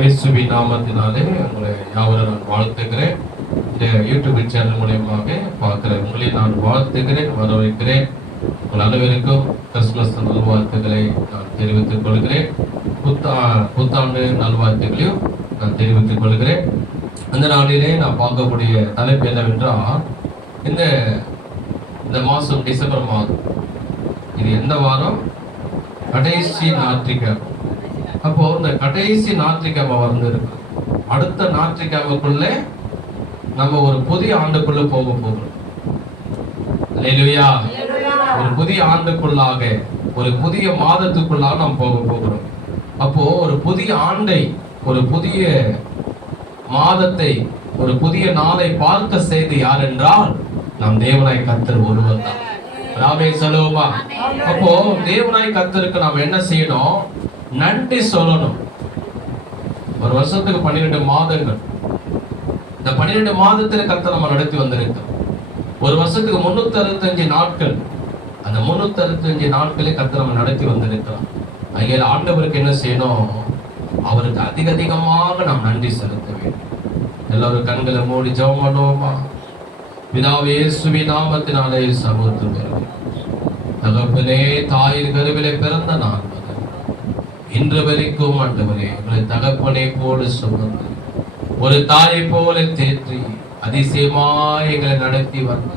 இயேசுவின் நாமத்தினாலே உங்களை யாவரும் நான் வாழ்த்துகிறேன். இந்த யூடியூப் சேனல் மூலியமாக பார்க்கிற உங்களை நான் வாழ்த்துகிறேன், வரவேற்கிறேன். உங்கள் அனைவருக்கும் கிறிஸ்துமஸ் நல்வாழ்த்துக்களை நான் தெரிவித்துக் கொள்கிறேன். புத்தாண்டு நல்வாழ்த்துக்களையும் நான் தெரிவித்துக் கொள்கிறேன். அந்த நாளிலே நான் பார்க்கக்கூடிய தலைப்பு என்னவென்றால், இந்த மாதம் டிசம்பர் மாதம், இது எந்த வாரம்? கடைசி ஞாயிற்றுக்கிழமை. அப்போ இந்த கடைசி ஞாயிற்றுக்கிழமை இருக்கு. அடுத்த ஞாயிற்றுக்கிழமைக்குள்ளே நம்ம ஒரு புதிய ஆண்டுக்குள்ள போக போகிறோம். அல்லேலூயா. ஒரு புதிய ஆண்டுக்குள்ளாக, ஒரு புதிய மாதத்துக்குள்ளாக நாம் போக போகிறோம். அப்போ ஒரு புதிய ஆண்டை, ஒரு புதிய மாதத்தை, ஒரு புதிய நாளை பார்க்க செய்து யார் என்றால் நம் தேவனாய் கர்த்தர் ஒருவர் தான். ராமே சலோமா. அப்போ தேவனாய் கர்த்தருக்கு நாம் என்ன செய்யணும்? நன்றி சொல்லணும். ஒரு வருஷத்துக்கு 12 மாதங்கள். இந்த 12 மாதத்தில் கர்த்தர் நம்ம நடத்தி வந்திருக்கோம். ஒரு வருஷத்துக்கு 365 நாட்கள். அந்த 365 நாட்களே கர்த்தர் நம்ம நடத்தி வந்திருக்கிறோம். அதில் ஆண்டவருக்கு என்ன செய்யணும்? அவருக்கு அதிகமாக நாம் நன்றி செலுத்த வேண்டும். எல்லாரும் கண்களை மூடி ஜெபம் பண்ணுவோமா? பிதாவே இயேசுவின் நாமத்தினாலே சகோதரர்களே, தகப்பனே, தாயின் கருவிலே பிறந்த நான் இன்று வரைக்கும் ஆண்டவரே எங்களை தகப்பனை போல சுமந்து, ஒரு தாயை போல தேற்றி அதிசயமாய் எங்களை நடத்தி வந்த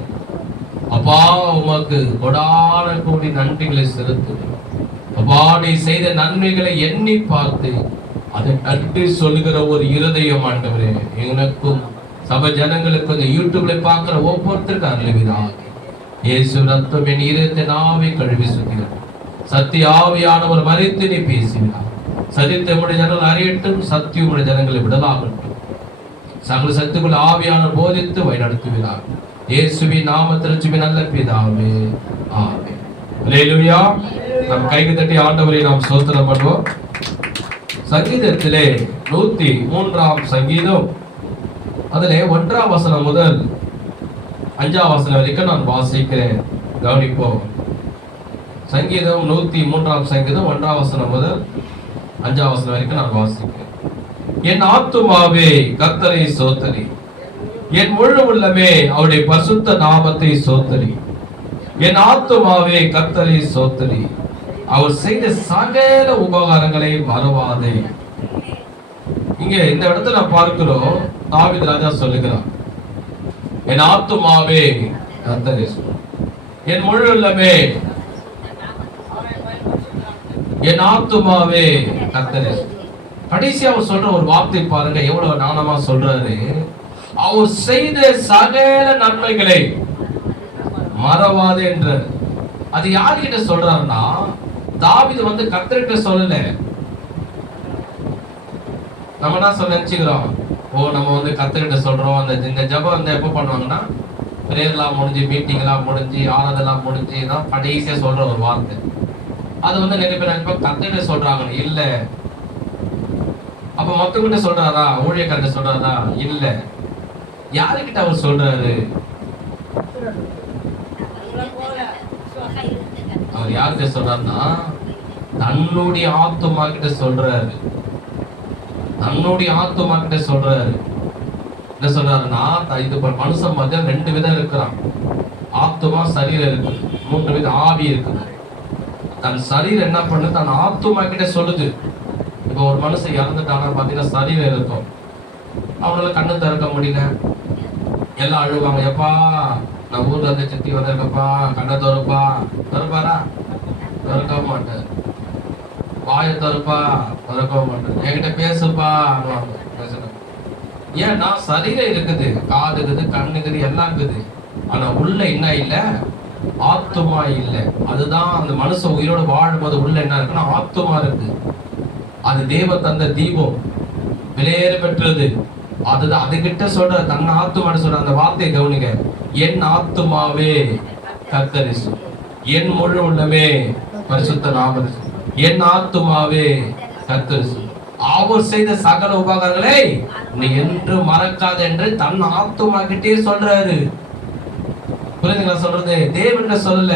அப்பா, உமக்கு கொடான கோடி நன்றிகளை செலுத்துகிறோம். அப்பா, நீ செய்த நன்மைகளை எண்ணி பார்த்து அதை நன்றி சொல்லுகிற ஒரு இருதயம் ஆண்டவரே எனக்கும் சபை ஜனங்களுக்கு இந்த யூடியூப்ல பார்க்கிற ஒவ்வொருத்தருக்கும் அருள்வீராக. இயேசு ரத்தம் என் இதயத்தை நாவே கழுவி சுத்தினார். சத்திய ஆவியானவர் மரித்து நீ பேசினார். சதித்த உடைய ஜனங்கள் அறியட்டும், சத்திய உடைய ஜனங்களை விடலாகட்டும். சகல சத்துக்குள்ள ஆவியானவர் போதித்து வழிநடத்துகிறார். இயேசுவின் நாமத்தில் நல்ல பிதாவே, ஆமென். அல்லேலூயா. நம் கைக்கு தட்டி ஆண்டவரை நாம் ஸ்தோத்திரம் பண்ணுவோம். சங்கீதத்திலே 103ஆம் சங்கீதம், அதிலே 1ஆம் வசனம் முதல் 5ஆம் வசனம் வரைக்கும் நான் வாசிக்கிறேன். கவனிப்போம். சங்கீதம் 103ஆம் சங்கீதம் 1ஆம் வசனம் முதல் 5ஆம் வசனம் வரைக்கும் நான் வாசிக்கிறேன். என் ஆத்துமாவே கர்த்தரை ஸ்தோத்திரி, என் முழு உள்ளமே அவருடைய பரிசுத்த நாமத்தை ஸ்தோத்திரி. என் ஆத்துமாவே கர்த்தரை ஸ்தோத்திரி, அவர் செய்த சகல உபகாரங்களை மறவாதே. இங்க இந்த இடத்துல பார்க்கிறோம், தாவீது ராஜா சொல்லுகிறார், என் ஆத்துமாவே கர்த்தரை, என் முழு உள்ளமே, என் ஆத்துமாவே கர்த்தரை. கடைசி அவர் சொல்ற ஒரு வார்த்தை பாருங்க, எவ்வளவு நாணமா சொல்றாரு. அவர் செய்த சகல நன்மைகளை மறவாதே என்ற. அது யார்கிட்ட சொல்றாருன்னா, தாவீது கர்த்தர்கிட்ட சொல்லல. நம்ம என்ன சொல்ல நினைச்சுக்கிறோம்? நம்ம கர்த்தர்கிட்ட சொல்றோம். இந்த ஜெபம் எப்ப பண்ணுவாங்கன்னா, பிரேயர்லாம் முடிஞ்சு, மீட்டிங்லாம் முடிஞ்சு, ஆராதெல்லாம் முடிஞ்சு தான் கடைசியா சொல்ற ஒரு வார்த்தை. அது நிறைய பேர் நினைப்பா கர்த்தர்கிட்ட சொல்றாங்க. இல்ல. அப்ப மத்தவங்கிட்ட சொல்றாரா? ஊழியக்காரர்கிட்ட சொல்றாரா? இல்ல. யாருக்கிட்ட அவர் சொல்றாரு? அவர் யார்கிட்ட சொல்றாருன்னா, தன்னுடைய ஆத்துமா கிட்ட சொல்றாரு. தன்னுடைய ஆத்துமா கிட்ட சொல்றாரு. என்ன சொல்றாருன்னா, இது மனுஷன் மத்திய 2 விதம் இருக்கிறான். ஆத்துமா, சரீரம் இருக்கு. 3 விதம் ஆவி இருக்குது. தன் சரீரம் என்ன பண்ணு, தன் ஆத்துமா கிட்ட சொல்லுது. இப்போ ஒரு மனுஷன் இறந்துட்டானா பாத்தீங்கன்னா சரீரம் இருக்கும், அவனால கண்ணு திறக்க முடியல, எல்லாம் அழுவாங்க. எப்பா, நான் ஊர்ல இருந்து சித்தி வந்திருக்கப்பா, கண்ணை திறப்பா. திறப்பாரா? திறக்க மாட்டேன். வாயை திறப்பா, திறக்க மாட்டேன். என்கிட்ட பேசுப்பா, பேசணும். ஏன்னா சரீரம் இருக்குது, காது இருக்குது, கண்ணு இருக்குது, எல்லாம் இருக்குது. ஆனா உள்ள என்ன இல்ல? ஆத்துமா இல்ல. அதுதான் அந்த மனுஷன் உயிரோட வாழும்போது உள்ள என்ன இருக்குன்னா ஆத்துமா இருக்கு. அது தேவ தந்த தீபம், விலையேற பெற்றது. அதுதான் அதுகிட்ட சொல்ற, தன் ஆத்துமான்னு சொல்ற அந்த வார்த்தையை கவனிங்க. என் ஆத்துமாவே கர்த்தரை, என் முழு உள்ளமே பரிசுத்த நாமத்தை, என் ஆத்துமாவே கர்த்தரை, அவர் செய்த சகல உபகாரங்களை நீ என்று மறக்காத என்று தன் ஆத்துமா கிட்டே சொல்றாரு. புரியுதுங்களா சொல்றது? தேவன்கிட்ட சொல்லல,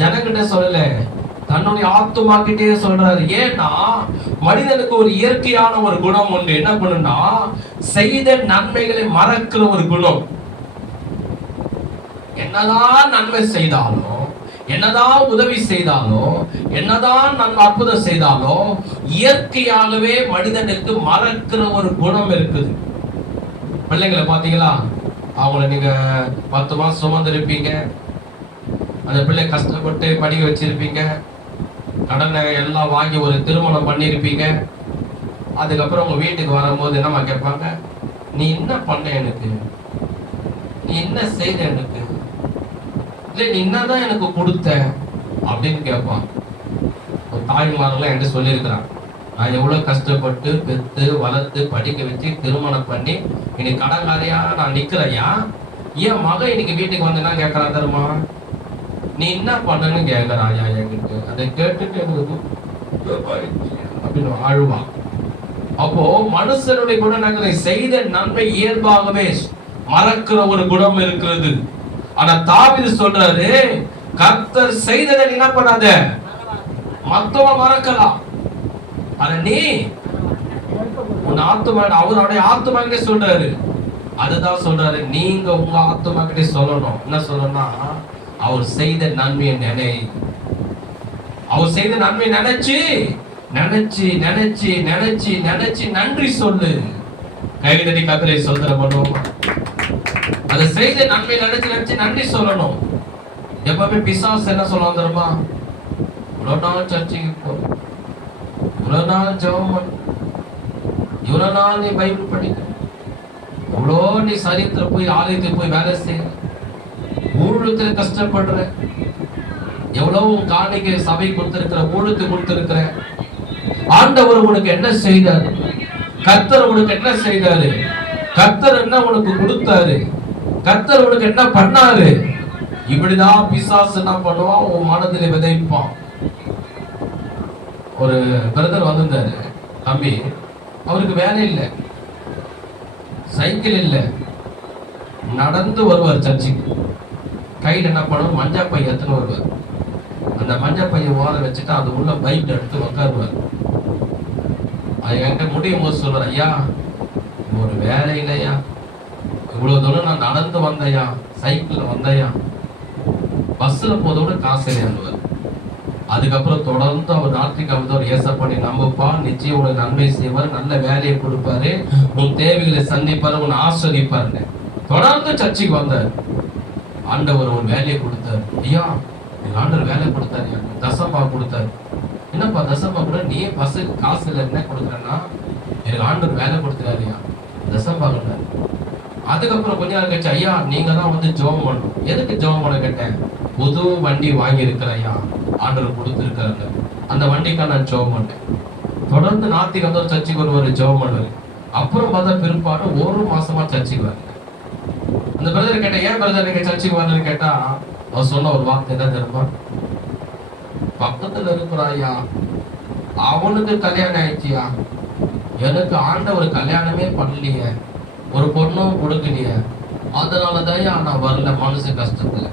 ஜனங்கிட்ட சொல்லல, தன்னுடைய ஆத்துமா கிட்டே சொல்றாரு. ஏன்னா மனிதனுக்கு ஒரு இயற்கையான ஒரு குணம் உண்டு. என்ன பண்ணுனா, செய்த நன்மைகளை மறக்கிற ஒரு குணம். என்னதான் நன்மை செய்தாலும், என்னதான் உதவி செய்தாலும், என்னதான் அற்புதம் செய்தாலும், இயற்கையாகவே மனிதனுக்கு மறக்கிற ஒரு குணம் இருக்குது. பிள்ளைங்களை பாத்தீங்களா, அவங்கள நீங்க 10 மாசம் சுமந்திருப்பீங்க, அந்த பிள்ளை கஷ்டப்பட்டு படிக்க வச்சிருப்பீங்க, கடனை எல்லாம் வாங்கி ஒரு திருமணம் பண்ணிருப்பீங்க. அதுக்கப்புறம் உங்க வீட்டுக்கு வரும்போது என்னமா கேட்பாங்க, நீ என்ன பண்ண எனக்கு, நீ என்ன செய்த எனக்கு, இல்ல நீ என்னதான் எனக்கு கொடுத்த அப்படின்னு கேட்பான். ஒரு தாய்மாரெல்லாம் என்கிட்ட சொல்லியிருக்கிறான், நான் எவ்வளவு கஷ்டப்பட்டு பெத்து வளர்த்து படிக்க வச்சு திருமணம் பண்ணி இன்னைக்கு கடன்காரையா நான் நிக்கிறையா, என் மகன் இன்னைக்கு வீட்டுக்கு வந்து என்ன கேட்கறான் தருமா, நீ என்ன பண்ணன்னு கேட்கறாயா என்கிட்ட. அதை கேட்டுட்டு எனக்கு அப்படின்னு அழுவான். அப்போ மனுஷனுடைய குணம் செய்த நன்மை இயல்பாகவே மறக்கிற ஒரு குணம் இருக்கிறது. ஆனா தாவீது சொல்றாரு, கர்த்தர் செய்ததை என்ன பண்ணாத, மத்தவங்க மறக்கலாம், ஆனா நீ உன் ஆத்துமா, அவருடைய ஆத்துமாக்கிட்டே சொல்றாரு. அதுதான் சொல்றாரு, நீங்க உங்க ஆத்துமாக்கிட்டே சொல்லணும். என்ன சொல்லணும்னா, அவர் செய்த நன்மையை நினை, அவர் செய்த நன்மை நினைச்சு நினைச்சு நினைச்சு நினைச்சு நினைச்சு நன்றி சொல்லு. கைதடி கர்த்தரை ஸ்தோத்திரம் பண்ணுவோமா? அதை செய்த நன்மை நினைச்சு நினைச்சு நன்றி சொல்லணும். எப்பவுமே பிசாசு என்ன சொல்லுவாங்க தெரியுமா, இவ்வளவு நாள் சர்ச்சைக்கு போ, இவ்வளவு நாள் ஜெபம் பண்ணு, இவ்வளவு நாள் நீ பைபிள் படிக்க, இவ்வளோ நீ சரீரத்துல போய் ஆலயத்துக்கு போய் வேலை செய்ய, ஊழத்துல கஷ்டப்படுற, எவ்வளவு காணிக்கை சபை கொடுத்திருக்கிற, ஊழுக்கு கொடுத்திருக்கிற, ஆண்டவர் உனக்கு என்ன செய்தாரு, கர்த்தர் உனக்கு என்ன செய்தாரு, கர்த்தர் என்ன உனக்கு கொடுத்தாரு, கர்த்தர் உனக்கு என்ன பண்ணாரு, இப்படிதான் பிசாசு என்ன பண்ணுவான், உன் மனதில் விதைப்பான். ஒரு பிரதர் வந்திருந்தாரு, தம்பி, அவருக்கு வேலை இல்லை, சைக்கிள் இல்லை, நடந்து வருவார் சர்ச்சுக்கு. கையில் என்ன பண்ணுவார், மஞ்சா பை எடுத்துன்னு வருவார். அந்த மஞ்சா பையை ஓர வச்சுட்டு அது உள்ள பைக் எடுத்து உட்காருவார். அது என்கிட்ட முடியும் போது சொல்றார், ஐயா ஒரு வேலை இல்லையா, இவ்வளவு தூரம் நான் நடந்து வந்தையா, சைக்கிள்ல வந்தையா, பஸ்ல போதோட காசு இல்லையான்னுவார். அதுக்கப்புறம் தொடர்ந்து அவர் நாட்டுக்கு அவர் ஏசப்படி நம்பப்பா, நிச்சயம் உனக்கு நன்மை செய்வார், நல்ல வேலையை கொடுப்பாரு, உன் தேவைகளை சந்திப்பாரு, உன்னை ஆஸ்வதிப்பாருன்னு தொடர்ந்து சர்ச்சைக்கு வந்தார். ஆண்டவர் ஒரு வேலையை கொடுத்தாரு. ஐயா எங்க ஆண்டவர் வேலை கொடுத்தாரு, தசம்பா கொடுத்தாரு. என்னப்பா தசம்பா கூட, நீ பஸ்ஸுக்கு காசு இல்லை என்ன கொடுக்குறேன்னா, எனக்கு ஆண்டவர் வேலை கொடுத்துறாருயா, தசம்பா கொடுத்தாரு. அதுக்கப்புறம் கொஞ்ச நாள் கழிச்சு, ஐயா நீங்க தான் வந்து ஜெபம் பண்ணணும். எதுக்கு ஜெபம் பண்ண கேட்டேன், புது வண்டி வாங்கி இருக்கிறையா, ஆண்டவர் கொடுத்துருக்காரு, அந்த வண்டிக்காக நான் ஜெபம் பண்ணேன். தொடர்ந்து நாத்திக்கு வந்து சர்ச்சைக்கு வருவாரு, ஜெபம் பண்ணுவாரு. அப்புறம் பார்த்தா பிற்பாடு 1 மாசமா சர்ச்சைக்கு வரல. அந்த பிரதர் கேட்டேன், ஏன் பிரதர் நீங்க சர்ச்சைக்கு வரலன்னு கேட்டா, அவர் சொன்ன ஒரு வார்த்தை என்ன தெரியுமா, பக்கத்துல இருக்கிறாயா, அவனுக்கு கல்யாணம் ஆயிடுச்சியா, எனக்கு ஆண்டவர் கல்யாணமே பண்ணலையே, ஒரு பொண்ணும் கொடுக்கலையே, அதனாலதான் நான் வரல, மனசு கஷ்டத்துல.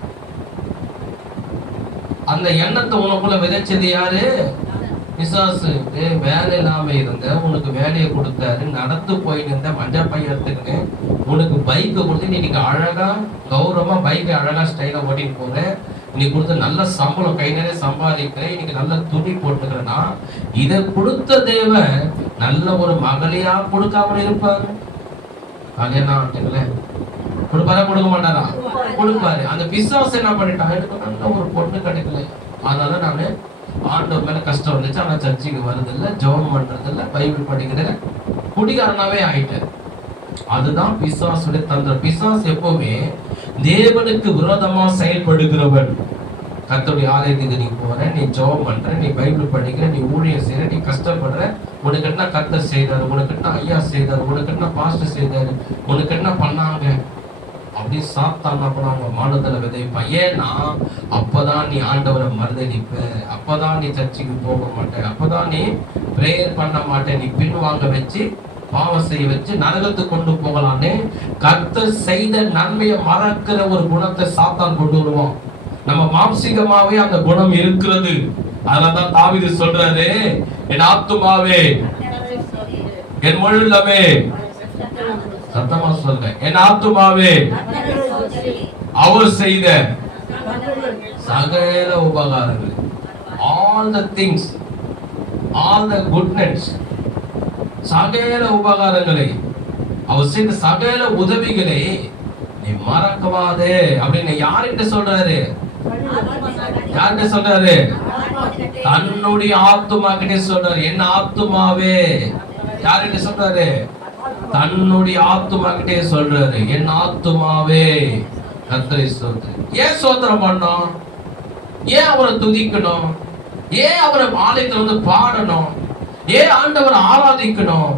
அந்த எண்ணத்தை உனக்குள்ள விதைச்சது யாரு, பிசாசு. வேலை இல்லாம இருந்த, உனக்கு வேலையை கொடுத்தாரு, நடந்து போயிட்டு இருந்த, மஞ்சா பைய எடுத்துக்கிட்டு உனக்கு பைக்கை கொடுத்து, நீ இன்னைக்கு அழகா கௌரவமா பைக்கை அழகா ஸ்டைலா ஓட்டிட்டு போற, நீ கொடுத்த நல்ல சம்பளம், கை நிறைய சம்பாதிக்கிற, இன்னைக்கு நல்ல துணி போட்டுக்கிறனா, இதை கொடுத்த தேவன் நல்ல ஒரு மகளையா கொடுக்காம இருப்பாரு. கல்யாணம் ஆட்டுங்களே கொடுப்பாரா, கொடுக்க மாட்டாரா, கொடுப்பாரு. அந்த பிசாசு என்ன பண்ணிட்டான், எனக்கு நல்ல ஒரு பொண்ணு கிடைக்கல, அதனால நானு ஆண்டவர் மேல கஷ்டம் வந்துச்சு, ஆனா சர்ச்சைக்கு வருதில்லை, ஜெபம் பண்றதில்லை, பைபிள் படிக்கிறதில்லை, குடிகாரனாவே ஆயிட்டார். அதுதான் பிசாசுடைய தந்திரம். பிசாசு எப்பவுமே தேவனுக்கு விரோதமா செயல்படுகிறவன். கர்த்தருடைய ஆலயத்துக்கு நீ போற, நீ ஜெபம் பண்ற, நீ பைபிள் படிக்கிற, நீ ஊழியம் செய்யற, நீ கஷ்டப்படுற, உனக்கு என்ன கர்த்தர் செய்தாரு, உனக்கு என்ன ஐயா செய்தாரு, உனக்கு என்ன பாஸ்டர் செய்தாரு, உனக்கு என்ன பண்ணாங்க அப்படி சாத்தான் அவங்க மானத்துல விதைப்பான். ஏன்னா அப்பதான் நீ ஆண்டவரை மறுதளிப்ப, அப்பதான் நீ சர்ச்சைக்கு போக மாட்ட, அப்பதான் நீ பிரேயர் பண்ண மாட்டே, நீ பின்வாங்க வச்சு பாவம் செய்ய வச்சு நரகத்துக்கு கொண்டு போகலான்னு கர்த்தர் செய்த நன்மையை மறக்கிற ஒரு குணத்தை சாத்தான் கொண்டு வருவான். நம்ம மாம்சீகமாவே அந்த குணம் இருக்கிறது. அதனாலதான் தாவீது சொல்றாரு, என் ஆத்துமாவே என் முழுமே, சத்தமா சொல்ல, என் ஆத்துமாவே அவர் செய்த சகல உபகாரங்கள், all the things, all the goodness, சகல உபகாரங்களை, அவர் செய்த சகல உதவிகளை நீ மறக்காதே அப்படின்னு யார்கிட்ட சொல்றாரு? யார்கிட்ட சொல்றாரு? தன்னுடைய ஆத்துமா கிட்ட சொல்றாரு. என் ஆத்துமாவே, யார்கிட்ட சொல்றாரு? தன்னுடைய ஆத்துமா கிட்டே சொல்றாரு, என் ஆத்துமாவே கர்த்தரை ஸ்தோத்திரி. ஏன் ஸ்தோத்திரம் பண்ணணும்? ஏன் அவரை துதிக்கணும்? ஏன் அவரை ஆலயத்துல வந்து பாடணும்? ஏன் ஆண்டவரை ஆராதிக்கணும்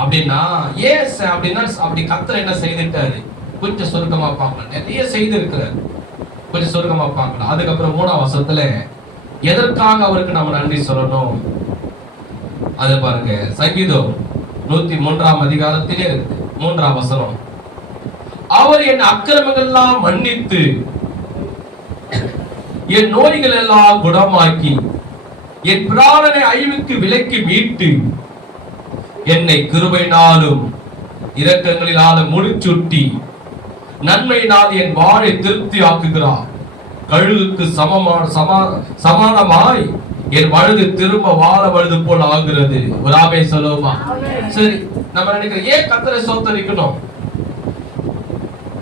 அப்படின்னா, ஏன் அப்படின்னா, அப்படி கர்த்தர் என்ன செய்துட்டாரு? கொஞ்சம் சுருக்கமா பார்க்கலாம். நிறைய செய்து இருக்கிறார், கொஞ்சம் சுருக்கமா பார்க்கலாம். அதுக்கப்புறம் 3ஆம் வசனத்துல எதற்காக அவருக்கு நம்ம நன்றி சொல்லணும் அது பாருங்க. சங்கீதம் 103ஆம் அதிகாரத்திலே 3ஆம் வசனம், அவர் என் அக்கிரமங்கள் எல்லாம் மன்னித்து என் நோய்கள் எல்லாம் குணமாக்கி என் பிராணனை அழிவுக்கு விலக்கி மீட்டு என்னை கிருபையினாலும் இரக்கங்களினாலும் முடிச்சுட்டி நன்மையினால் என் வாழை திருப்தி ஆக்குகிறார். கழுகுக்கு சமானமாய் என் வழுது திரும்ப வாழ வழுது போல் ஆகிறது. ஒரு ஆமை சொல்லுமா? சரி, நம்ம நினைக்கிறோம் ஏன் கர்த்தரை ஸ்தோத்திரிக்கணும்?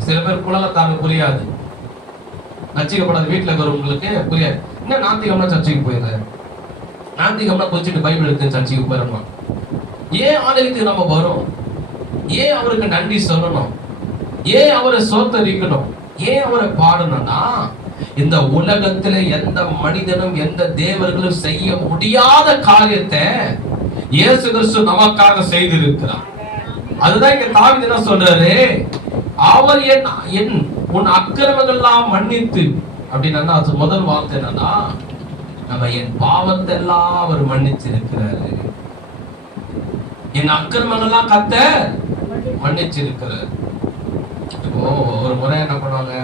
சில பேர் குழந்தை புரியாது, நச்சிக்கப்படாது வீட்டுல இருக்கிறவங்களுக்கு புரியாது. என்ன நாத்திகம்னா சர்ச்சைக்கு போயிடுறேன், நாத்திகம்னா கொஞ்சம் பைபிள் எடுத்து சர்ச்சைக்கு போயிடணும். ஏன் ஆலயத்துக்கு நம்ம வரோம்? ஏன் அவருக்கு நன்றி சொல்லணும்? ஏன் அவரை ஸ்தோத்திரிக்கணும்? ஏன் அவரை பாடணும்னா, இந்த உலகத்துல எந்த மனிதனும் எந்த தேவர்களும் செய்ய முடியாத காரியத்தை இயேசு கிறிஸ்து நமக்காக செய்திருக்கிறார். அதுதான் இங்க தாவீது என்ன சொல்றாரு, அவர் என் உன் அக்கிரமங்கள் எல்லாம் மன்னித்து அப்படின்னா, அது முதல் வார்த்தை என்னன்னா, நம்ம என் பாவத்தை எல்லாம் அவர் மன்னிச்சிருக்கிறாரு. என் அக்கிரமங்கள் எல்லாம் கர்த்தர் மன்னிச்சிருக்கிறார். இப்போ ஒரு முறை என்ன பண்ணுவாங்க,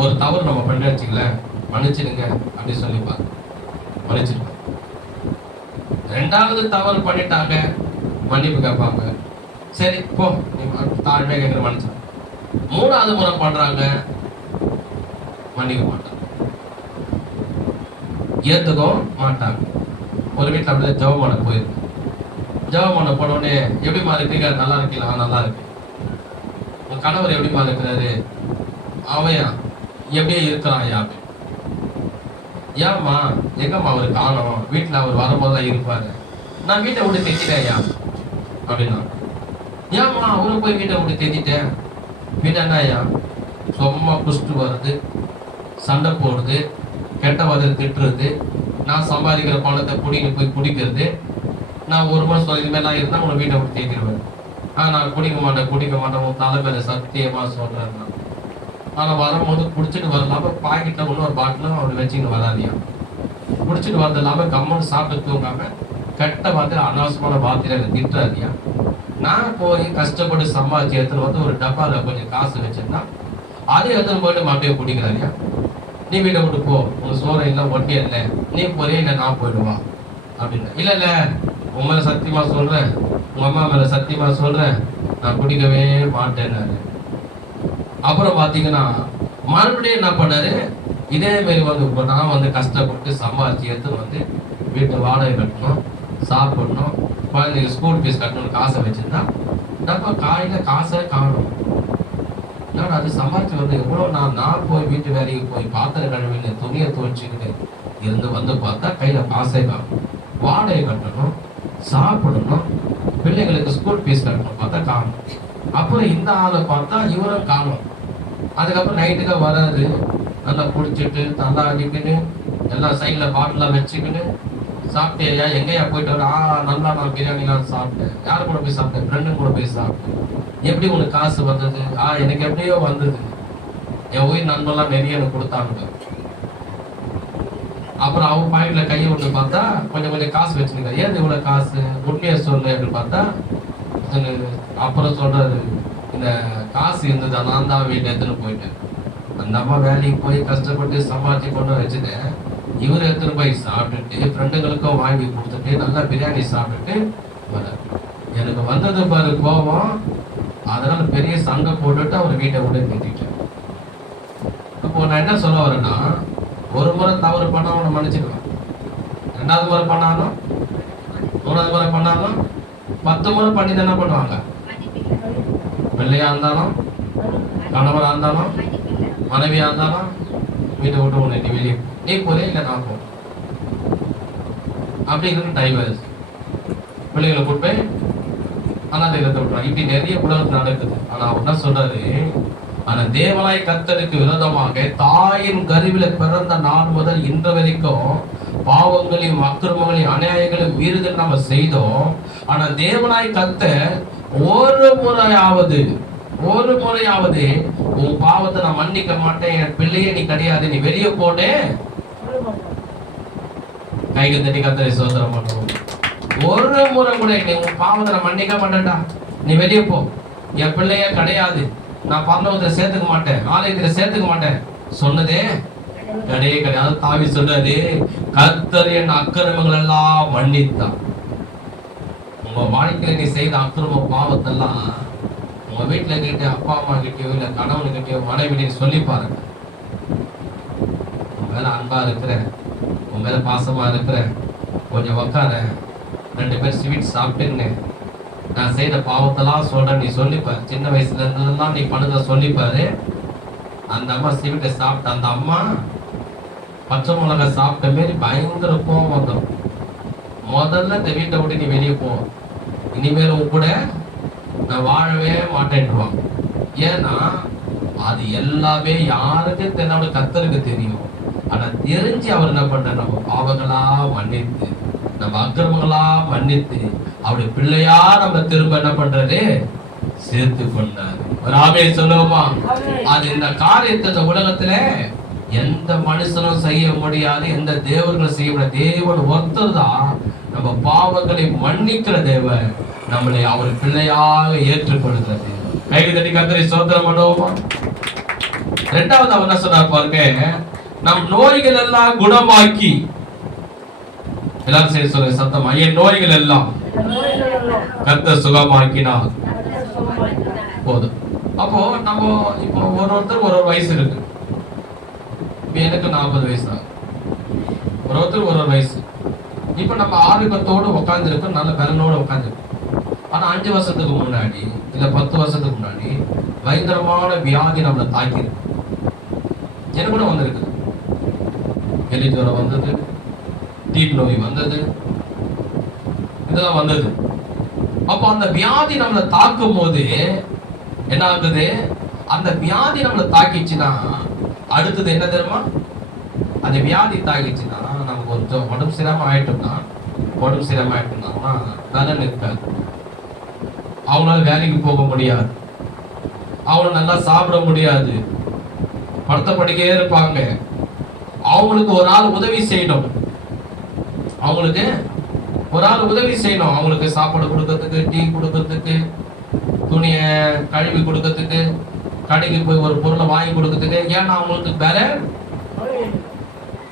ஒரு தவறு நம்ம பண்ணி வச்சுக்கல, மன்னிச்சிடுங்க அப்படி சொல்லிப்பாங்க, மன்னிச்சிருப்பாங்க. 2வது தவறு பண்ணிட்டாங்க, மன்னிப்பு கேட்பாங்க, சரி போ தாழ்மையா கேட்கிற மன்னிச்சு. 3வது முறை பண்றாங்க, மன்னிக்க மாட்டாங்க, ஏத்துக்கவும் மாட்டாங்க. ஒரு வீட்டில் அப்படியே ஜெபம் பண்ண போயிருக்கு. ஜெபம் பண்ண போன உடனே எப்படிமா இருக்கீங்க? நல்லா இருக்கீங்களா? நல்லா இருக்கு. உன் கணவர் எப்படிமா இருக்கிறாரு? அவன் எப்படியே இருக்கிறான். யாரு? ஏம்மா எங்கம்மா அவர் காணோம்? வீட்டில் அவர் வரும்போதுதான் இருப்பாரு. நான் வீட்டை விட்டு தேத்திட்டேன் ஐயா அப்படின்னா, ஏம்மா அவரு போய் வீட்டை விட்டு தேத்திட்டேன்? வீட்டை என்ன ஐயா சும்மா குஷ்டு வருது, சண்டை போடுது, கெட்ட வார்த்தை திட்டுறது, நான் சம்பாதிக்கிற பணத்தை குடின்னு போய் குடிக்கிறது. நான் ஒரு மாதம் இதுமாதிரிலாம் இருந்தால் உங்களை வீட்டை விட்டு தேத்திடுவேன். நான் குடிக்க மாட்டேன் உன் தலை மேலே சத்தியமாக சொல்கிறேன். ஆனால் வரும்போது குடிச்சிட்டு வரலாம பாக்கெட்டில் இன்னொரு பாட்டிலும் அவர் வச்சுக்கிட்டு வராதியா. குடிச்சிட்டு வரது இல்லாமல் கம்மன்னு சாப்பிட்டு தூங்காம கெட்ட வார்த்தையில் அனாவசியமான வார்த்தையில எனக்கு திட்டுறாதியா. நான் போய் கஷ்டப்பட்டு சம்பாதிச்சு எடுத்துன்னு வந்து ஒரு டப்பாவில் கொஞ்சம் காசு வச்சிருந்தா அதை எடுத்துன்னு போயிட்டு மறுபடியும் குடிக்கிறாரியா. நீ வீட்டை விட்டு போ, உங்க சோறை இல்லை ஒட்டியே இல்லை, நீ போறியே இல்லை நான் போயிடுவா அப்படின்னு. இல்லை இல்லை உங்க மேலே சத்தியமா சொல்றேன், உங்க அம்மா மேல சத்தியமா சொல்றேன், நான் குடிக்கவே மாட்டேன்னாரு. அப்புறம் பாத்தீங்கன்னா மறுபடியும் என்ன பண்ணாரு, இதே மாதிரி வந்து நான் வந்து கஷ்டப்பட்டு சம்பாதிச்சு எடுத்து வந்து வீட்டு வாடகை கட்டணும், சாப்பிடணும், குழந்தைங்க ஸ்கூல் ஃபீஸ் கட்டணும்னு காசை வச்சிருந்தா நம்ம காலையில காசை காணும். நான் அது சம்பாதிச்சு வந்து எவ்வளோ நான் போய் வீட்டு வேலைக்கு போய் பாத்திரம் கழுவின்னு துணியை துவைச்சிக்கிட்டு இருந்து வந்து பார்த்தா கையில காசே காணும். வாடகை கட்டணும், சாப்பிடணும், பிள்ளைங்களுக்கு ஸ்கூல் ஃபீஸ் கட்டணும், பார்த்தா காணும். அப்புறம் இந்த ஆளை பார்த்தா இவரும் காணும். அதுக்கப்புறம் நைட்டுக்கு வராது, நல்லா குடிச்சிட்டு நல்லா அடிக்கின்னு எல்லாம் சைடில் பாட்டிலாம் வச்சுக்கின்னு சாப்பிட்டேயா எங்கேயா போயிட்டு வர? நல்லா நான் பிரியாணிலாம் சாப்பிட்டேன். யார் கூட போய் சாப்பிட்டேன்? ஃப்ரெண்டு கூட போய் சாப்பிட்டேன். எப்படி உனக்கு காசு வந்தது? எனக்கு எப்படியோ வந்தது, என் உயிர் நண்பர்லாம் நிறைய எனக்கு கொடுத்தாங்க. அப்புறம் அவங்க பாயிண்ட்ல கையை விட்டு பார்த்தா கொஞ்சம் கொஞ்சம் காசு வச்சுருங்க. ஏன் இவ்வளவு காசு? உண்மையை சொல்லு அப்படின்னு பார்த்தா அப்புறம் சொல்றாரு, இந்த காசு இருந்தது நான் தான் வீட்டை எடுத்துன்னு போயிட்டேன். அந்த அம்மா வேலைக்கு போய் கஷ்டப்பட்டு சமாளிச்சு கொண்டு வச்சுட்டு இவர் எடுத்துட்டு போய் சாப்பிட்டுட்டு ஃப்ரெண்டுங்களுக்கும் வாங்கி கொடுத்துட்டு நல்லா பிரியாணி சாப்பிட்டுட்டு வர. எனக்கு வந்தது பாரு கோபம். அதனால பெரிய சண்டை போட்டுட்டு அவர் வீட்டை விட நிறுத்திட்டேன். அப்போ நான் என்ன சொல்ல வரேன்னா, ஒரு முறை தவறு பண்ணா அவனை மன்னிச்சுக்கலாம். 2வது முறை பண்ணாலும் 3வது முறை பண்ணாலும் 10 முறை பண்ணி என்ன பண்ணுவாங்க? பிள்ளையா இருந்தாலும் கணவரா இருந்தாலும் மனைவியா இருந்தாலும் வீட்டை விட்டு உன்னை நீ வெளியே நீ போறே இல்லை நான் போ அப்படிங்கிற டைவர்ஸ் பிள்ளைகளை கூட்டு போய் அனாதைரத்தை விட்டுறான். இப்படி நிறைய உலகத்தில் நடக்குது. ஆனா அவர் என்ன சொல்றாரு, ஆனா தேவனாய் கர்த்தருக்கு விரோதமாக தாயின் கருவில பிறந்த நாள் முதல் இன்று வரைக்கும் பாவங்களையும் அக்கிரமங்களையும் அநியாயங்களையும் மீறுதல் நம்ம செய்தோம். ஆனா தேவனாய் கர்த்தர் ஒரு முறையாவது உன் பாவத்தை நான் மன்னிக்க மாட்டேன், என் பிள்ளையே நீ கிடையாது, நீ வெளியே போனே கைக தட்டி கர்த்தரை சோதனம் பண்ணுவோம். ஒரு முறை கூட நீ உன் பாவத்தை நான் மன்னிக்க மாட்டேன்டா, நீ வெளியே போ, என் பிள்ளைய கிடையாது, நான் பரலோகத்துல சேர்த்துக்க மாட்டேன், ஆலயத்துல சேர்த்துக்க மாட்டேன் சொன்னதே கிடையாது. தாவி சொன்னது, கர்த்தர் என் அக்கிரமங்கள் எல்லாம் மன்னித்தான். உங்க வாழ்க்கையில நீ செய்த அக்கிரம பாவத்தெல்லாம் உங்க வீட்டுல கிட்ட அப்பா அம்மா கிட்டயோ இல்ல கணவன் கிட்டயோ மனைவி சொல்லி பாருங்க. உன் மேல அன்பா இருக்கிற, உன் மேல பாசமா இருக்கிற, கொஞ்சம் உக்கார, 2 பேர் ஸ்வீட் சாப்பிட்டுன்னு நான் செய்த பாவத்தெல்லாம் சொல்றேன், நீ சொல்லிப்பாரு. சின்ன வயசுல இருந்ததெல்லாம் நீ பண்ணத சொல்லிப்பாரு. அந்த அம்மா ஸ்வீட்டை சாப்பிட்ட அந்த அம்மா பச்சை மிளகா சாப்பிட்ட மாரி பயங்கர கோவம் வந்துடும். முதல்ல இந்த வீட்டை விட்டு நீ வெளியே போ, இனிமேல் உன் கூட நான் வாழவே மாட்டேன்டுவான். ஏன்னா அது எல்லாமே யாருக்கு தெரியல, கர்த்தருக்கு தெரியும். ஆனா தெரிஞ்சு அவர் என்ன பண்ற, நம்ம பாவங்களா மன்னித்து, நம்ம அக்கிரமங்களா மன்னித்து, அவருடைய பிள்ளையா நம்ம திரும்ப என்ன பண்றது, சேர்த்து கொண்டாரு. ஒரு ஆமென் சொல்லுவோமா? அது இந்த காரியத்தை இந்த உலகத்துல எந்த மனுஷனும் செய்ய முடியாது, எந்த தேவர்களும் செய்ய முடியாது. தேவன் ஒருத்தர் தான் நம்ம பாவங்களை மன்னிக்கிற தேவன், நம்மளை அவர் பிள்ளையாக ஏற்றுக்கொள்கிறது. கைது தட்டி கர்த்தரை ஸ்தோத்திரம் பண்ணுவோமா? 2வது அவர் என்ன சொன்னார் பாருங்க, நம் நோய்கள் எல்லாம் குணமாக்கி, எல்லாரும் சரி சொல்லுங்க சத்தமா, என் நோய்கள் எல்லாம் கர்த்தர் சுகமாக்கினார் போதும். அப்போ நம்ம இப்போ ஒருத்தர் ஒரு வயசு இருக்கு. எனக்கு 40 வயசு தான், ஒருத்தர் ஒரு வயசு. இப்ப நம்ம ஆரோக்கியத்தோடு உட்கார்ந்து இருக்கோம், நல்ல பலனோடு உட்கார்ந்து. ஆனா 5 வருஷத்துக்கு முன்னாடி இல்ல 10 வருஷத்துக்கு முன்னாடி பயங்கரமான வியாதி நம்மளை தாக்கிருக்கு. எனக்கு கூட வந்திருக்கு, எலி ஜுரம் வந்தது, டீப் நோய் வந்தது, இதெல்லாம் வந்தது. அப்போ அந்த வியாதி நம்மளை தாக்கும் போது என்ன ஆகுது, அந்த வியாதி நம்மளை தாக்கிச்சுன்னா அடுத்தது என்ன தெரியுமா, அந்த வியாதி தாக்கிச்சுன்னா நமக்கு கொஞ்சம் உடம்பு சரியாம ஆயிட்டோம்னா பலன் இருக்காது. அவங்களால வேலைக்கு போக முடியாது, அவங்கள நல்லா சாப்பிட முடியாது, படுத்த படுக்கையே இருப்பாங்க. அவங்களுக்கு ஒரு ஆள் உதவி செய்யணும், அவங்களுக்கு சாப்பாடு கொடுக்கறதுக்கு, டீ கொடுக்கறதுக்கு, துணியை கழுவி கொடுக்கறதுக்கு, கடைக்கு போய் ஒரு பொருளை வாங்கி கொடுக்கறதுக்கு. ஏன்னா அவங்களுக்கு வேற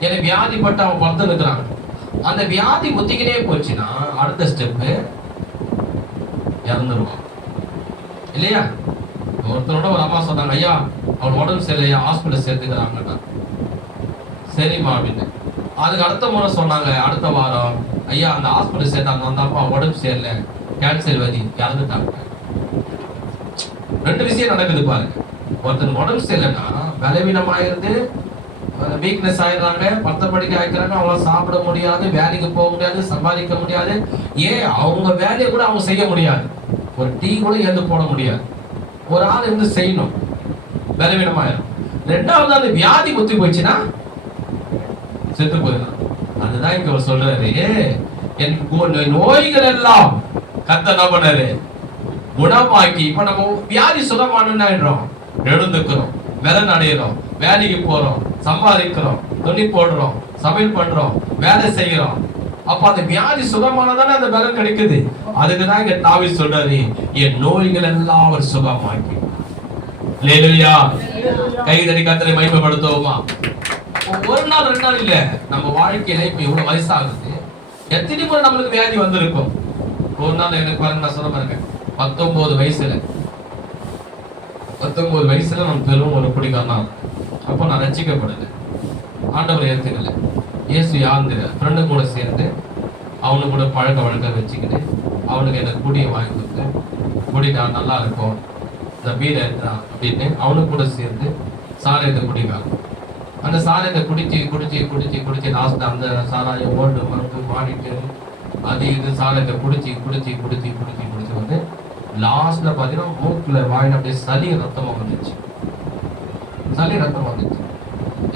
எனக்கு வியாதிப்பட்டு அவங்க படுத்து இருக்கிறாங்க. அந்த வியாதி முத்திக்கினே போச்சுன்னா அடுத்த ஸ்டெப்பு இறந்துருவான் இல்லையா? ஒருத்தரோட ஒரு அம்மா சொன்னாங்க, ஐயா அவன் உடம்பு சரியில்லையா, ஹாஸ்பிட்டல் சேர்த்துக்கிறாங்கன்னா சரிம்மா அப்படின்னு. அதுக்கு அடுத்த முறை சொன்னாங்க, அடுத்த வாரம், ஐயா அந்த ஹாஸ்பிட்டல் சேர்த்தாங்க, அந்த அம்மா உடம்பு சரியில்லை, கேன்சர் வியாதி, இறந்துட்டாங்க. 2 விஷயம் நடக்குது பாருங்க. ஒருத்தன் உடம்பு சரியில்லைன்னா பலவீனமாயிருந்து வீக்னஸ் ஆயிடுறாங்க, படுத்த படுக்கை ஆயிக்கிறாங்க, அவங்களால சாப்பிட முடியாது, வேலைக்கு போக முடியாது, சம்பாதிக்க முடியாது, ஏன் அவங்க வேலையை கூட அவங்க செய்ய முடியாது, ஒரு டீ கூட எழுந்து போட முடியாது. ஒரு ஆள் இருந்து செய்யணும், பலவீனமாயிரும். 2வது அந்த வியாதி முத்தி போச்சுன்னா செத்து போயிடலாம். அதுதான் இங்க அவர் சொல்றாரு, என் நோய்கள் எல்லாம் கர்த்தர் என்ன பண்ணாரு, குணமாக்கி. இப்ப நம்ம வியாதி சுகமானோம், எழுந்துக்கிறோம், பலன் அடைகிறோம், வேலைக்கு போறோம், சம்பாதிக்கிறோம், துணி போடுறோம், சமையல் பண்றோம், வேலை செய்யறோம். அப்ப அந்த வியாதி சுகமானதானே அந்த பலன் கிடைக்குது. அதுக்குதான் இங்க தாவீது சொல்றாரு, என் நோய்கள் எல்லாம் அவர் சுகமாக்கி. அல்லேலூயா. கை தட்டி கர்த்தரை மகிமைப்படுத்துவோமா? ஒரு நாள் 2 நாள் இல்ல, நம்ம வாழ்க்கையில இப்ப இவ்வளவு வயசாகுது, எத்தனை முறை நம்மளுக்கு வியாதி வந்திருக்கும். ஒரு நாள் எனக்கு பாருங்க, நான் சொல்ல பாருங்க, 19 வயசுல நான் பெரும் ஒரு குடிகாரனா. அப்போ நான் ரட்சிக்கப்படல, ஆண்டவர் ஏத்துக்கல. இயேசு யாருந்திர ஃப்ரெண்டு கூட சேர்ந்து அவனுக்கு கூட பழக்க வழக்கம் வச்சுக்கிட்டு அவனுக்கு எனக்கு குடியை வாங்கி கொடுத்து, குடி நான் நல்லா இருக்கும், இந்த பீரை அப்படின்னு அவனுக்கு கூட சேர்ந்து சாராயத்தை குடிக்காங்க. அந்த சாராயத்தை குடிச்சு லாஸ்ட் அந்த சாராயம் ஓல்டு மருந்து மாடிட்டு அது இது சாராயத்தை குடிச்சு வந்து லாஸ்ட்ல பாத்தீங்கன்னா மூக்குல வாயில அப்படியே சளி ரத்தமா வந்துச்சு.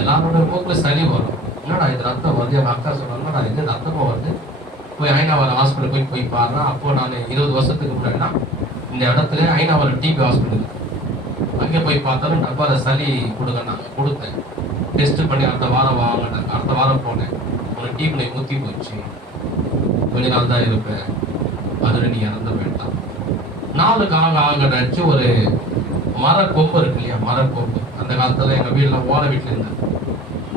எல்லாரோட மூக்குல சளி வரும். என்னடா இது ரத்தம் வருது? எங்க அக்கா சொன்னாங்க, இது ரத்தமா வருது, போய் ஐநாவரம் ஹாஸ்பிட்டல் போய் பாருன்னா. அப்போ நான் 20 வருஷத்துக்கு முன்னாடினா இந்த இடத்துல ஐநாவரம் டிபி ஹாஸ்பிட்டல், அங்கே போய் பார்த்தாலும் டப்பால சளி கொடுங்கன்னாங்க. கொடுத்தேன், டெஸ்ட் பண்ணி அடுத்த வாரம் வாங்கினேன். அடுத்த வாரம் போனேன், உனக்கு டிபில ஊற்றி போச்சு, கொஞ்ச நாள் தான் இருப்பேன், அதில் நீ இறந்த வேண்டாம். நாளுக்கு ஆக ஒரு மரக்கொம்பு இருக்கு இல்லையா, மரக்கொம்பு. அந்த காலத்துல எங்க வீட்டுல ஓலை வீட்டுல இருந்தேன்.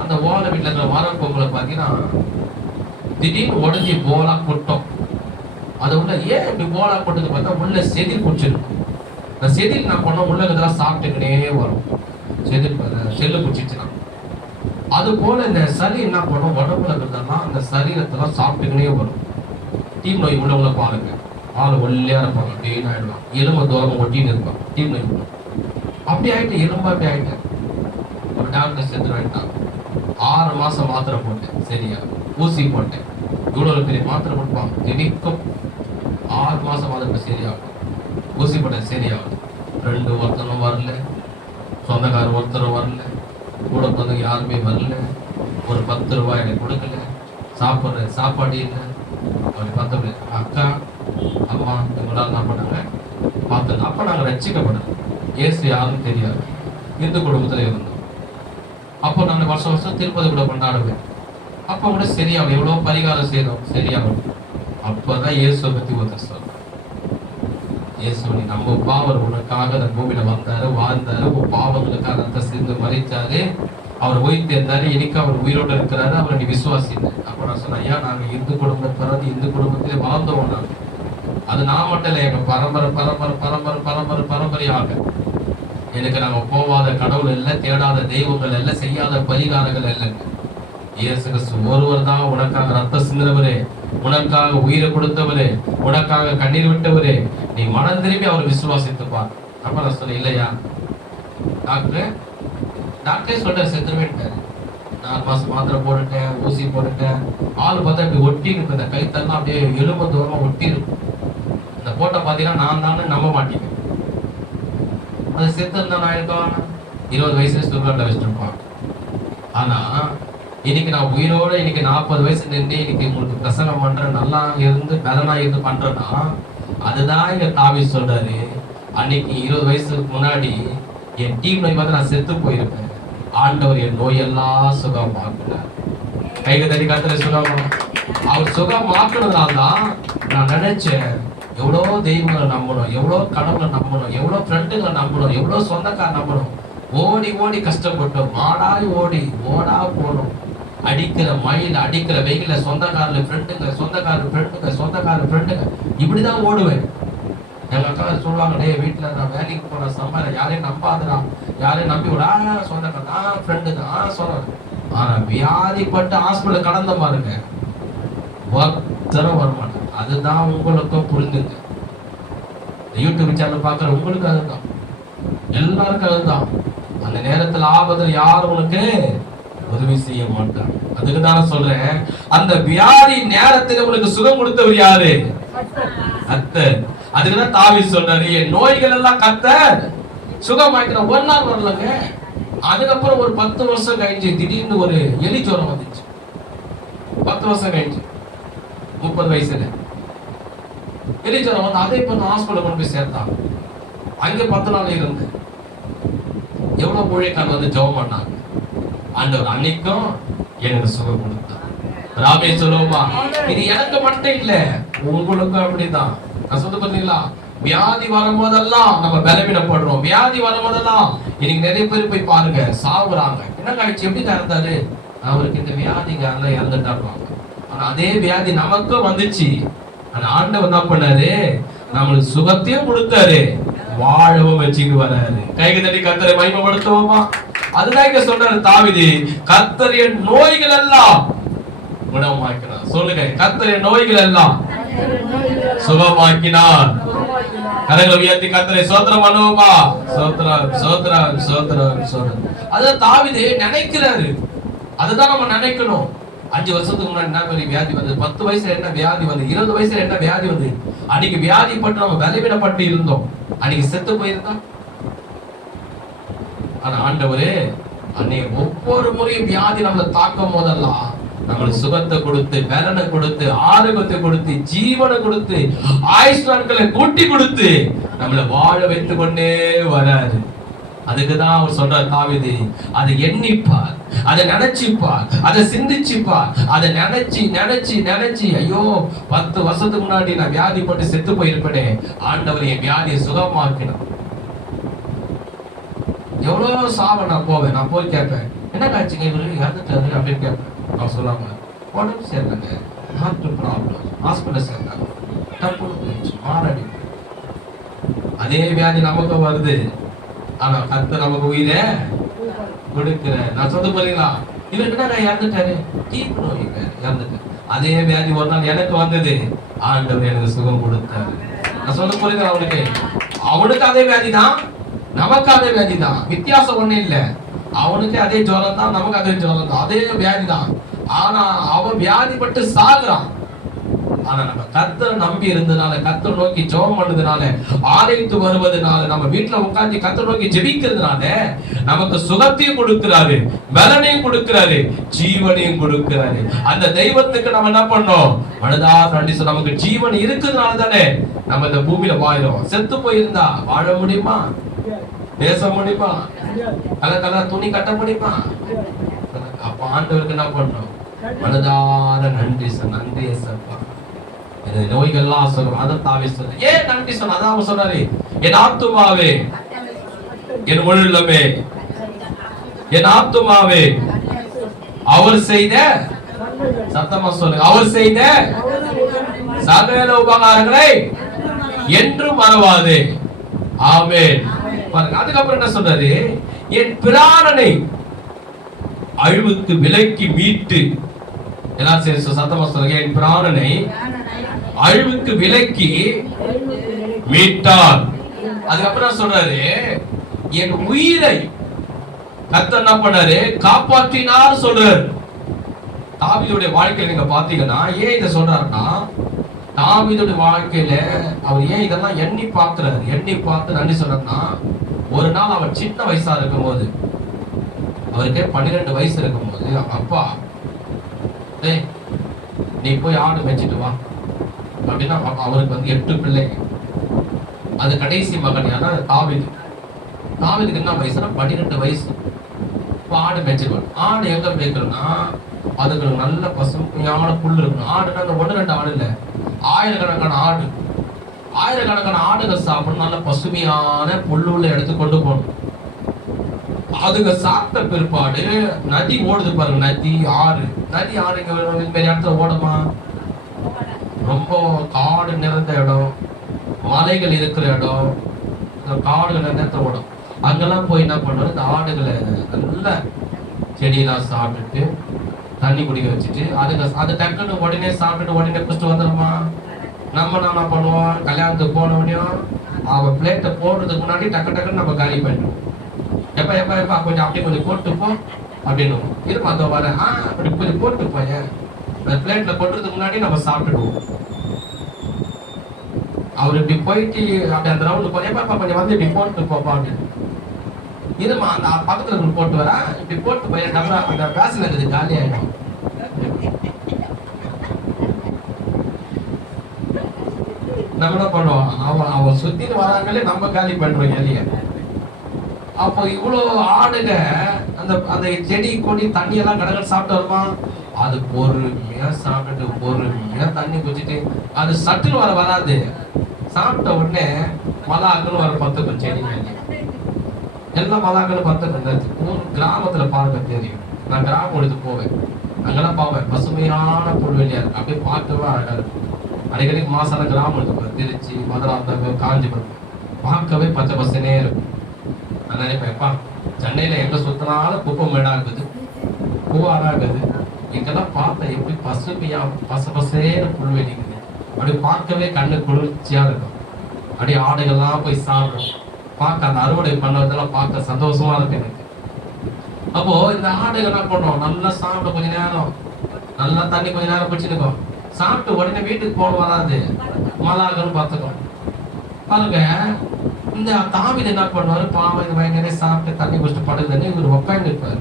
அந்த ஓலை வீட்டுல இருக்கிற மரக்கொம்புல பாத்தீங்கன்னா திடீர்னு உடஞ்சி போலா கொட்டும். அது உள்ள ஏன் இப்படி போலா கொட்டது பார்த்தா உள்ள செதில் குடிச்சிருக்கும். இந்த செதில் நான் பண்ண உள்ள இதெல்லாம் சாப்பிட்டுக்கிட்டே வரும். செதில் செல்லு குடிச்சிச்சுன்னா அது போல இந்த சளி என்ன பண்ணும், உடம்புல இருக்கிறதெல்லாம் அந்த சரீரத்தெல்லாம் சாப்பிட்டுக்கிட்டே வரும். டீம் நோய் உள்ளவங்கள பாருங்க, ஆள் ஒல்லியா இருப்பாங்க, அப்படின்னு ஆயிடுவான், எலும்பு தூரம் ஒட்டின்னு இருப்பான். டீம் நோய் அப்படி ஆயிட்டு, எலும்பா அப்படி ஆயிட்டேன். ஒரு டாக்டர் செத்து ஆயிட்டான். 6 மாசம் மாத்திரை போட்டேன், சரியா. ஊசி போட்டேன், இவ்வளவு பெரிய மாத்திரை போட்டுப்பான், திணிக்கும். 6 மாசம் மாத்திரை சரியாகும். ஊசி போட்டேன், சரியாகும். 2 ஒருத்தனும் வரல, சொந்தக்காரர் ஒருத்தரும் வரல, கூட பிறந்தவங்க யாருமே வரல. ஒரு 10 ரூபாய் எனக்கு கொடுக்கல, சாப்பிட்ற சாப்பாடு இல்லை. அவர் பார்த்தவங்க அக்கா அம்மா இவங்களாம் என்ன பண்ணாங்க பார்த்தது. அப்போ நாங்கள் ரட்சிக்கப்படணும், இயேசு யாருன்னு தெரியாது, இந்து குடும்பத்தில் இருந்தோம். அப்போ நான் வருஷம் திருப்பதி கூட கொண்டாடுவேன். அப்போ கூட சரியாகும், எவ்வளோ பரிகாரம் செய்யணும், சரியாகும். அப்போதான் இயேசுவை பற்றி ஒருத்தர் சொல்றேன். இயேசு நீ நம்ம பாவர் உனக்காக அந்த பூமியில வந்தாரு, வாழ்ந்தாரு, உன் பாவங்களுக்காக ரத்த சிந்து மறிச்சாரு, அவர் உயிர் தேர்ந்தாரு, இன்னைக்கு அவர் உயிரோடு இருக்கிறாரு, அவரை நீ விசுவாசிங்க. அப்போ நான் சொன்னேன், ஐயா நாங்கள் இந்து குடும்பம் பிறந்து இந்து குடும்பத்திலே வாழ்ந்தோம். நாங்கள் அது நான் மட்டும் இல்லை, எங்க பரம்பரையாக எனக்கு நாங்கள் போவாத கடவுள் இல்லை, தேடாத தெய்வங்கள் இல்லை, செய்யாத பரிகாரங்கள் இல்லைங்க. இயேசு கிறிஸ்து ஒருவர் தான் உனக்காக ரத்த சிந்தினவரே, உனக்காக உயிரை கொடுத்தவரே, உனக்காக கண்ணீர் விட்டவரே, நீ மனம் திரும்பி அவர் விசுவாசித்துப்பார். அப்ப நான் சொன்னேன், இல்லையா டாக்டரே சொல்ற செத்துருவேன்ட்டாரு. 4 மாசம் மாத்திரை போட்டுட்டேன், ஊசி போட்டுட்டேன். ஆள் பார்த்தா இப்படி ஒட்டி இருக்கு, இந்த கைத்தெல்லாம் அப்படியே எலும்பு தூரமா ஒட்டி இருக்கும். இந்த போட்டோ பார்த்தீங்கன்னா நான் தானே நம்ப மாட்டேங்க. அது செத்து இருந்தா ஆயிருக்கும், 20 வயசுல சுகர்ல வச்சுருப்பான். ஆனா இன்னைக்கு நான் உயிரோட இன்னைக்கு 40 வயசு நின்று இன்னைக்கு உங்களுக்கு பிரசங்கம் பண்றேன், நல்லா இருந்து பலனா இருந்து பண்றேன்னா அதுதான் இங்க தாவீது சொல்றாரு. அன்னைக்கு 20 வயசுக்கு முன்னாடி என் டீம் நோய் பார்த்து நான் செத்து போயிருப்பேன், ஆண்டவர் என் நோயெல்லாம் சுகமாக்குனார். கைக தட்டி கர்த்தரை சுகமா அவர் சுகமாக்குனதுனால்தான் நான் நினைச்சேன், எவ்வளோ தெய்வங்களை நம்பணும், எவ்வளோ கடவுளை நம்பணும், எவ்வளோ ஃப்ரெண்டுகளை நம்பணும், எவ்வளோ சொந்தக்கார நம்பணும். ஓடி ஓடி கஷ்டப்பட்டோம், மாடாய் ஓடி ஓடா போனோம். அடிக்கிற மயில் அடிக்கிற வெயில சொந்தக்காரர் ஃப்ரெண்டுங்க இப்படிதான் ஓடுவேன். எங்க அக்கா சொல்லுவாங்க, டே வீட்டுல நான் வேலைக்கு போன சம்பாத யாரையும் நம்பாதுடா, யாரையும் நம்பி விடா, சொந்தக்காரன் ஃப்ரெண்டுங்க சொல்றேன். ஆனா வியாதிப்பட்டு ஹாஸ்பிட்டல் கடந்த பாருங்க, ஒருத்தரும் வரமாட்டேன். அதுதான் உங்களுக்கும் புரிஞ்சுங்க. யூடியூப் சேனல் பாக்குற உங்களுக்கு அதுதான், எல்லாருக்கும் அதுதான். அந்த நேரத்தில் ஆபத்தில் யாரும் உனக்கு உதவி செய்ய மாட்டாங்க. அதுக்கு தான் சொல்றேன், அந்த வியாதி நேரத்தில் உங்களுக்கு சுகம் கொடுத்தவர் யாரு? கர்த்தர். அதுக்குதான் தாவீது சொல்றாரு, என் நோய்கள் எல்லாம் கர்த்தர் சுகமாக்கிற. ஒரு நாள் வரலங்க, அதுக்கப்புறம் ஒரு 10 வருஷம் கழிஞ்சு திடீர்னு ஒரு எலி ஜுரம் வந்துச்சு. 10 வருஷம் கழிஞ்சு 30 வயசுல எலி ஜுரம் வந்து அதை இப்ப ஹாஸ்பிட்டல் கொண்டு போய் சேர்த்தான். அங்க 10 நாள் இருந்து எவ்வளவு ஊழியக்காரர் வந்து ஜெபம் பண்ணாங்க. ஆண்டவர் அன்னைக்கும் எனக்கு சுகம் கொடுத்தார். ராமே சொல்லுவோமா, இது எனக்கு மட்டும் இல்ல, உங்களுக்கும் அப்படிதான். நான் சொல்ல பார்த்தீங்களா, வியாதி வரும்போதெல்லாம் நம்ம பலவீனப்படுறோம். வியாதி வரும்போதெல்லாம் இன்னைக்கு நிறைய பேர் போய் பாருங்க, சாவுறாங்க. என்ன ஆயிடுச்சு, எப்படி இருந்தாரு, அவருக்கு இந்த வியாதிங்க இறந்துட்டாங்க. ஆனா அதே வியாதி நமக்கும் வந்துச்சு. ஆனா ஆண்டவர் என்ன பண்ணாரு, நம்மளுக்கு சுகத்தையும் கொடுத்தாரு, வாழவும் வச்சுட்டு வராரு. கைக்கு தட்டி கர்த்தரை மகிமைப்படுத்துவோமா? அதுதான் இங்க சொல்றாரு தாவீது, கர்த்தர் என் நோய்கள் எல்லாம் குணமாக்கினார். சொல்லுங்க, கர்த்தர் என் நோய்கள் எல்லாம் சுகமாக்கினார். கரங்களை உயர்த்தி கர்த்தரை ஸ்தோத்திரம் பண்ணுவோமா? ஸ்தோத்திரம் ஸ்தோத்திரம் ஸ்தோத்திரம் ஸ்தோத்திரம். அதான் தாவீது நினைக்கிறாரு. அதுதான் நம்ம நினைக்கணும். 5 வருஷத்துக்கு முன்னாடி என்ன மாதிரி வியாதி வந்து, 10 வயசுல என்ன வியாதி வந்து, 20 வயசுல என்ன வியாதி வந்து, அன்னைக்கு வியாதிப்பட்டு நம்ம பலவீனப்பட்டு இருந்தோம், அன்னைக்கு செத்து போயிருந்தோம். ஆனா ஆண்டவரே அன்னைக்கு ஒவ்வொரு முறையும் வியாதி நம்மளை தாக்கும் போதெல்லாம் நம்மளுக்கு சுகத்தை கொடுத்து, பலனை கொடுத்து, ஆரோக்கியத்தை கொடுத்து, ஜீவனை கொடுத்து, ஆயுஷ் நாட்களை கூட்டி கொடுத்து நம்மளை வாழ வைத்துக் கொண்டே வராரு. அதுக்குதான் அவர் சொல்றார் தாவீது, அதை எண்ணிப்பார், அதை நினைச்சுப்பார், அதை சிந்திச்சுப்பார். அதை நினைச்சு நினைச்சு நினைச்சு ஐயோ 10 வருஷத்துக்கு முன்னாடி நான் வியாதிப்பட்டு செத்து போயிருப்பேனே, ஆண்டவர் என் வியாதியை சுகமாக்கினார். எவ்வளவு சாவ நான் போவேன், நான் போய் கேட்பேன், என்ன காட்சிங்க இவரு இறந்துட்டாரு அப்படின்னு கேட்பேன். நான் சொல்லாம உடம்பு சேர்ந்தாங்க, ஹார்ட் ப்ராப்ளம், ஹாஸ்பிட்டல் சேர்ந்தாங்க, டப்புனு போயிடுச்சு, மாரடி. அதே வியாதி நமக்கு வருது. ஆனா கர்த்தர் நமக்கு உயிரை கொடுக்கிற. நான் சொல்ல போறீங்களா, இவருக்கு நான் இறந்துட்டாரு, தீப்பு நோய் இறந்துட்டேன். அதே வியாதி ஒரு நாள் எனக்கு வந்தது, ஆண்டவர் எனக்கு சுகம் கொடுத்தாரு. நான் சொல்ல போறீங்களா, அவனுக்கு அதே வியாதி தான், நமக்கு அதே வியாதி தான், வித்தியாசம் ஒண்ணு இல்ல. அவனுக்கு அதே ஜுரம் தான், நமக்கு அதே ஜுரம் தான், அதே வியாதி தான். ஆனா அவன் வியாதிப்பட்டு சாகுறான். ஆனா நம்ம கர்த்தரை நம்பி இருந்ததுனால, கர்த்தரை நோக்கி ஜெபம் பண்ணதுனால, ஆலயத்து வருவதனால, நம்ம வீட்டுல உட்கார்ந்து கர்த்தரை நோக்கி ஜெபிக்கிறதுனால நமக்கு சுகத்தையும் கொடுக்கிறாரு, பலனையும் கொடுக்கிறாரு, ஜீவனையும் கொடுக்கிறாரு. அந்த தெய்வத்துக்கு நம்ம என்ன பண்ணோம், மனதார நன்றி சொல்ல. நமக்கு ஜீவன் இருக்கிறதுனால தானே நம்ம இந்த பூமியில வாழுறோம். செத்து போயிருந்தா வாழ முடியுமா, பேச முடியுமா, கலர் துணி கட்ட முடியுமா? அப்ப ஆண்டவருக்கு என்ன பண்றோம், மனதார நன்றி சொல். நன்றி ஏசப்பா, நோய்கள்லாம் சொல்றோம். அதை தாவே சொல்ற, ஏன் நன்றி சொன்ன, அதான் அவர் சொன்னாரு, என் ஆத்துமாவே என் உள்ளமே, என் ஆத்துமாவே அவர் செய்த, சத்தமா சொல்லுங்க, அவர் செய்த சகல உபகாரங்களை என்றும் மறவாதே. ஆமென். பாருங்க, அதுக்கப்புறம் என்ன சொல்றாரு, என் பிராணனை அழிவுக்கு விலக்கி மீட்டு, எல்லாம் சரி சத்தமா சொல்லுங்க, என் பிராணனை அழிவுக்கு விலக்கி மீட்டார். அதுக்கப்புறம் சொல்றாரு, என் உயிரை கர்த்தர் என்ன பண்ணாரு, காப்பாற்றினார் சொல்றாரு. தாவீதுடைய வாழ்க்கையில நீங்க பாத்தீங்கன்னா ஏன் இதை சொல்றாருன்னா, தாவீதுடைய வாழ்க்கையில அவர் ஏன் இதெல்லாம் எண்ணி பார்க்கிறாரு, எண்ணி பார்த்து நன்றி சொல்றாருன்னா, ஒரு நாள் அவர் சின்ன வயசா இருக்கும் போது, அவருக்கு 12 வயசு இருக்கும் போது, அப்பா நீ போய் ஆடு மேய்ச்சிட்டு வா அப்படின்னா, அவருக்கு வந்து 8 பிள்ளைங்க. அது கடைசி மகன் யாரா, தாவீது. தாவீதுக்கு என்ன வயசுனா 12 வயசு. ஆடு மேய்ச்சிடுவான். ஆடு எங்க மேய்க்கணும்னா, அதுக்கு நல்ல பசுமையான புல் இருக்கணும். ஆடுனா அந்த 1-2 ஆடு இல்ல, ஆயிரக்கணக்கான ஆடு, ஆயிரக்கணக்கான ஆடுகள் சாப்பிடணும். நல்ல பசுமையான புல்லுள்ள எடுத்து கொண்டு போகணும். அதுங்க சாப்பிட்ட பிற்பாடு நதி ஓடுது பாருங்க, நதி ஆறு, நதி ஆறு இங்க வேற இடத்துல ஓடுமா? ரொம்ப காடு நிறைந்த இடம், மலைகள் இருக்கிற இடம், காடுகள் நிறைந்த ஓடும். அங்கெல்லாம் போய் என்ன பண்ணுவோம், இந்த ஆடுகளை நல்ல செடியெல்லாம் சாப்பிட்டுட்டு தண்ணி குடிக்க வச்சுட்டு, அதுங்க அது டக்குன்னு உடனே சாப்பிட்டுட்டு உடனே குடிச்சிட்டு வந்துடுமா? நம்ம என்ன பண்ணுவோம், கல்யாணத்துக்கு போன உடனே அவன் பிளேட்டை போடுறதுக்கு முன்னாடி டக்கு டக்குன்னு நம்ம காலி பண்ணிடுவோம். எப்ப எப்ப எப்ப கொஞ்சம் அப்படியே கொஞ்சம் போட்டு போ அப்படின்னு இருப்பா, அந்த வர அப்படி கொஞ்சம் போட்டு போய பிளேட்ல போட்டுறதுக்கு முன்னாடி நம்ம சாப்பிட்டுடுவோம். அவர் இப்படி போயிட்டு அப்படி அந்த ரவுண்டு போய் எப்ப கொஞ்சம் வந்து இப்படி போட்டு போப்பா அப்படின்னு இருமா, அந்த பக்கத்துல போட்டு வரா, இப்படி போட்டு போய் டபரா அந்த பேசல இருக்குது காலி ஆயிடும். நம்ம என்ன பண்ணுவோம், அவன் சுத்திட்டு வராங்களே நம்ம காலி பண்றோம் எலிய. அப்போ இவ்வளவு ஆடுக அந்த அந்த செடி கொடி தண்ணி எல்லாம் கடற்கரை சாப்பிட்டு வருமா, அது பொறுமையா சாப்பிட்டு பொறுமையா தண்ணி குடிச்சிட்டு, அது சட்டுன்னு வராது, சாப்பிட்ட உடனே மலாக்கள் வர 10 செடி எல்லாம் மலாக்கள் 10 ஒரு கிராமத்துல பாருங்க தெரியும். நான் கிராமம் எடுத்து போவேன், அங்கெல்லாம் பார்ப்பேன் பசுமையான புல்வெளியா இருக்கு, அப்படியே பார்க்கவே அழகா இருக்கும். அடிக்கடி மாசான கிராமம் எடுத்து போவேன், திருச்சி, மதுராந்தகம், காஞ்சிபுரம், பார்க்கவே பச்சை பசனே இருக்கும். நான் நினைப்பேன்ப்பா, சென்னையில எங்க சுத்தினாலும் குப்பை மேடா இருக்குது, பூவாரா இருக்குது, இங்கெல்லாம் பார்த்தா எப்படி பசுமையா பசேன்னு புல்வெளிக்குது, அப்படி பார்க்கவே கண்ணு குளிர்ச்சியா இருக்கும். அப்படியே ஆடுகள்லாம் போய் சாப்பிடும், பார்க்க அந்த அறுவடை பண்ணதெல்லாம் பார்க்க சந்தோஷமா இருக்கு எனக்கு. அப்போ இந்த ஆடுகள் என்ன பண்ணுவோம், நல்லா சாப்பிட கொஞ்ச நேரம், நல்லா தண்ணி கொஞ்ச நேரம் குடிச்சுருக்கோம், சாப்பிட்டு உடனே வீட்டுக்கு போன வராது, மலாகன்னு பார்த்துக்கோம். பாருங்க, இந்த தாவீது என்ன பண்ணுவாரு, பாவம் இந்த மாதிரி நிறைய சாப்பிட்டு தண்ணி குடிச்சிட்டு படுதுன்னு இவர் உட்காந்து இருப்பாரு.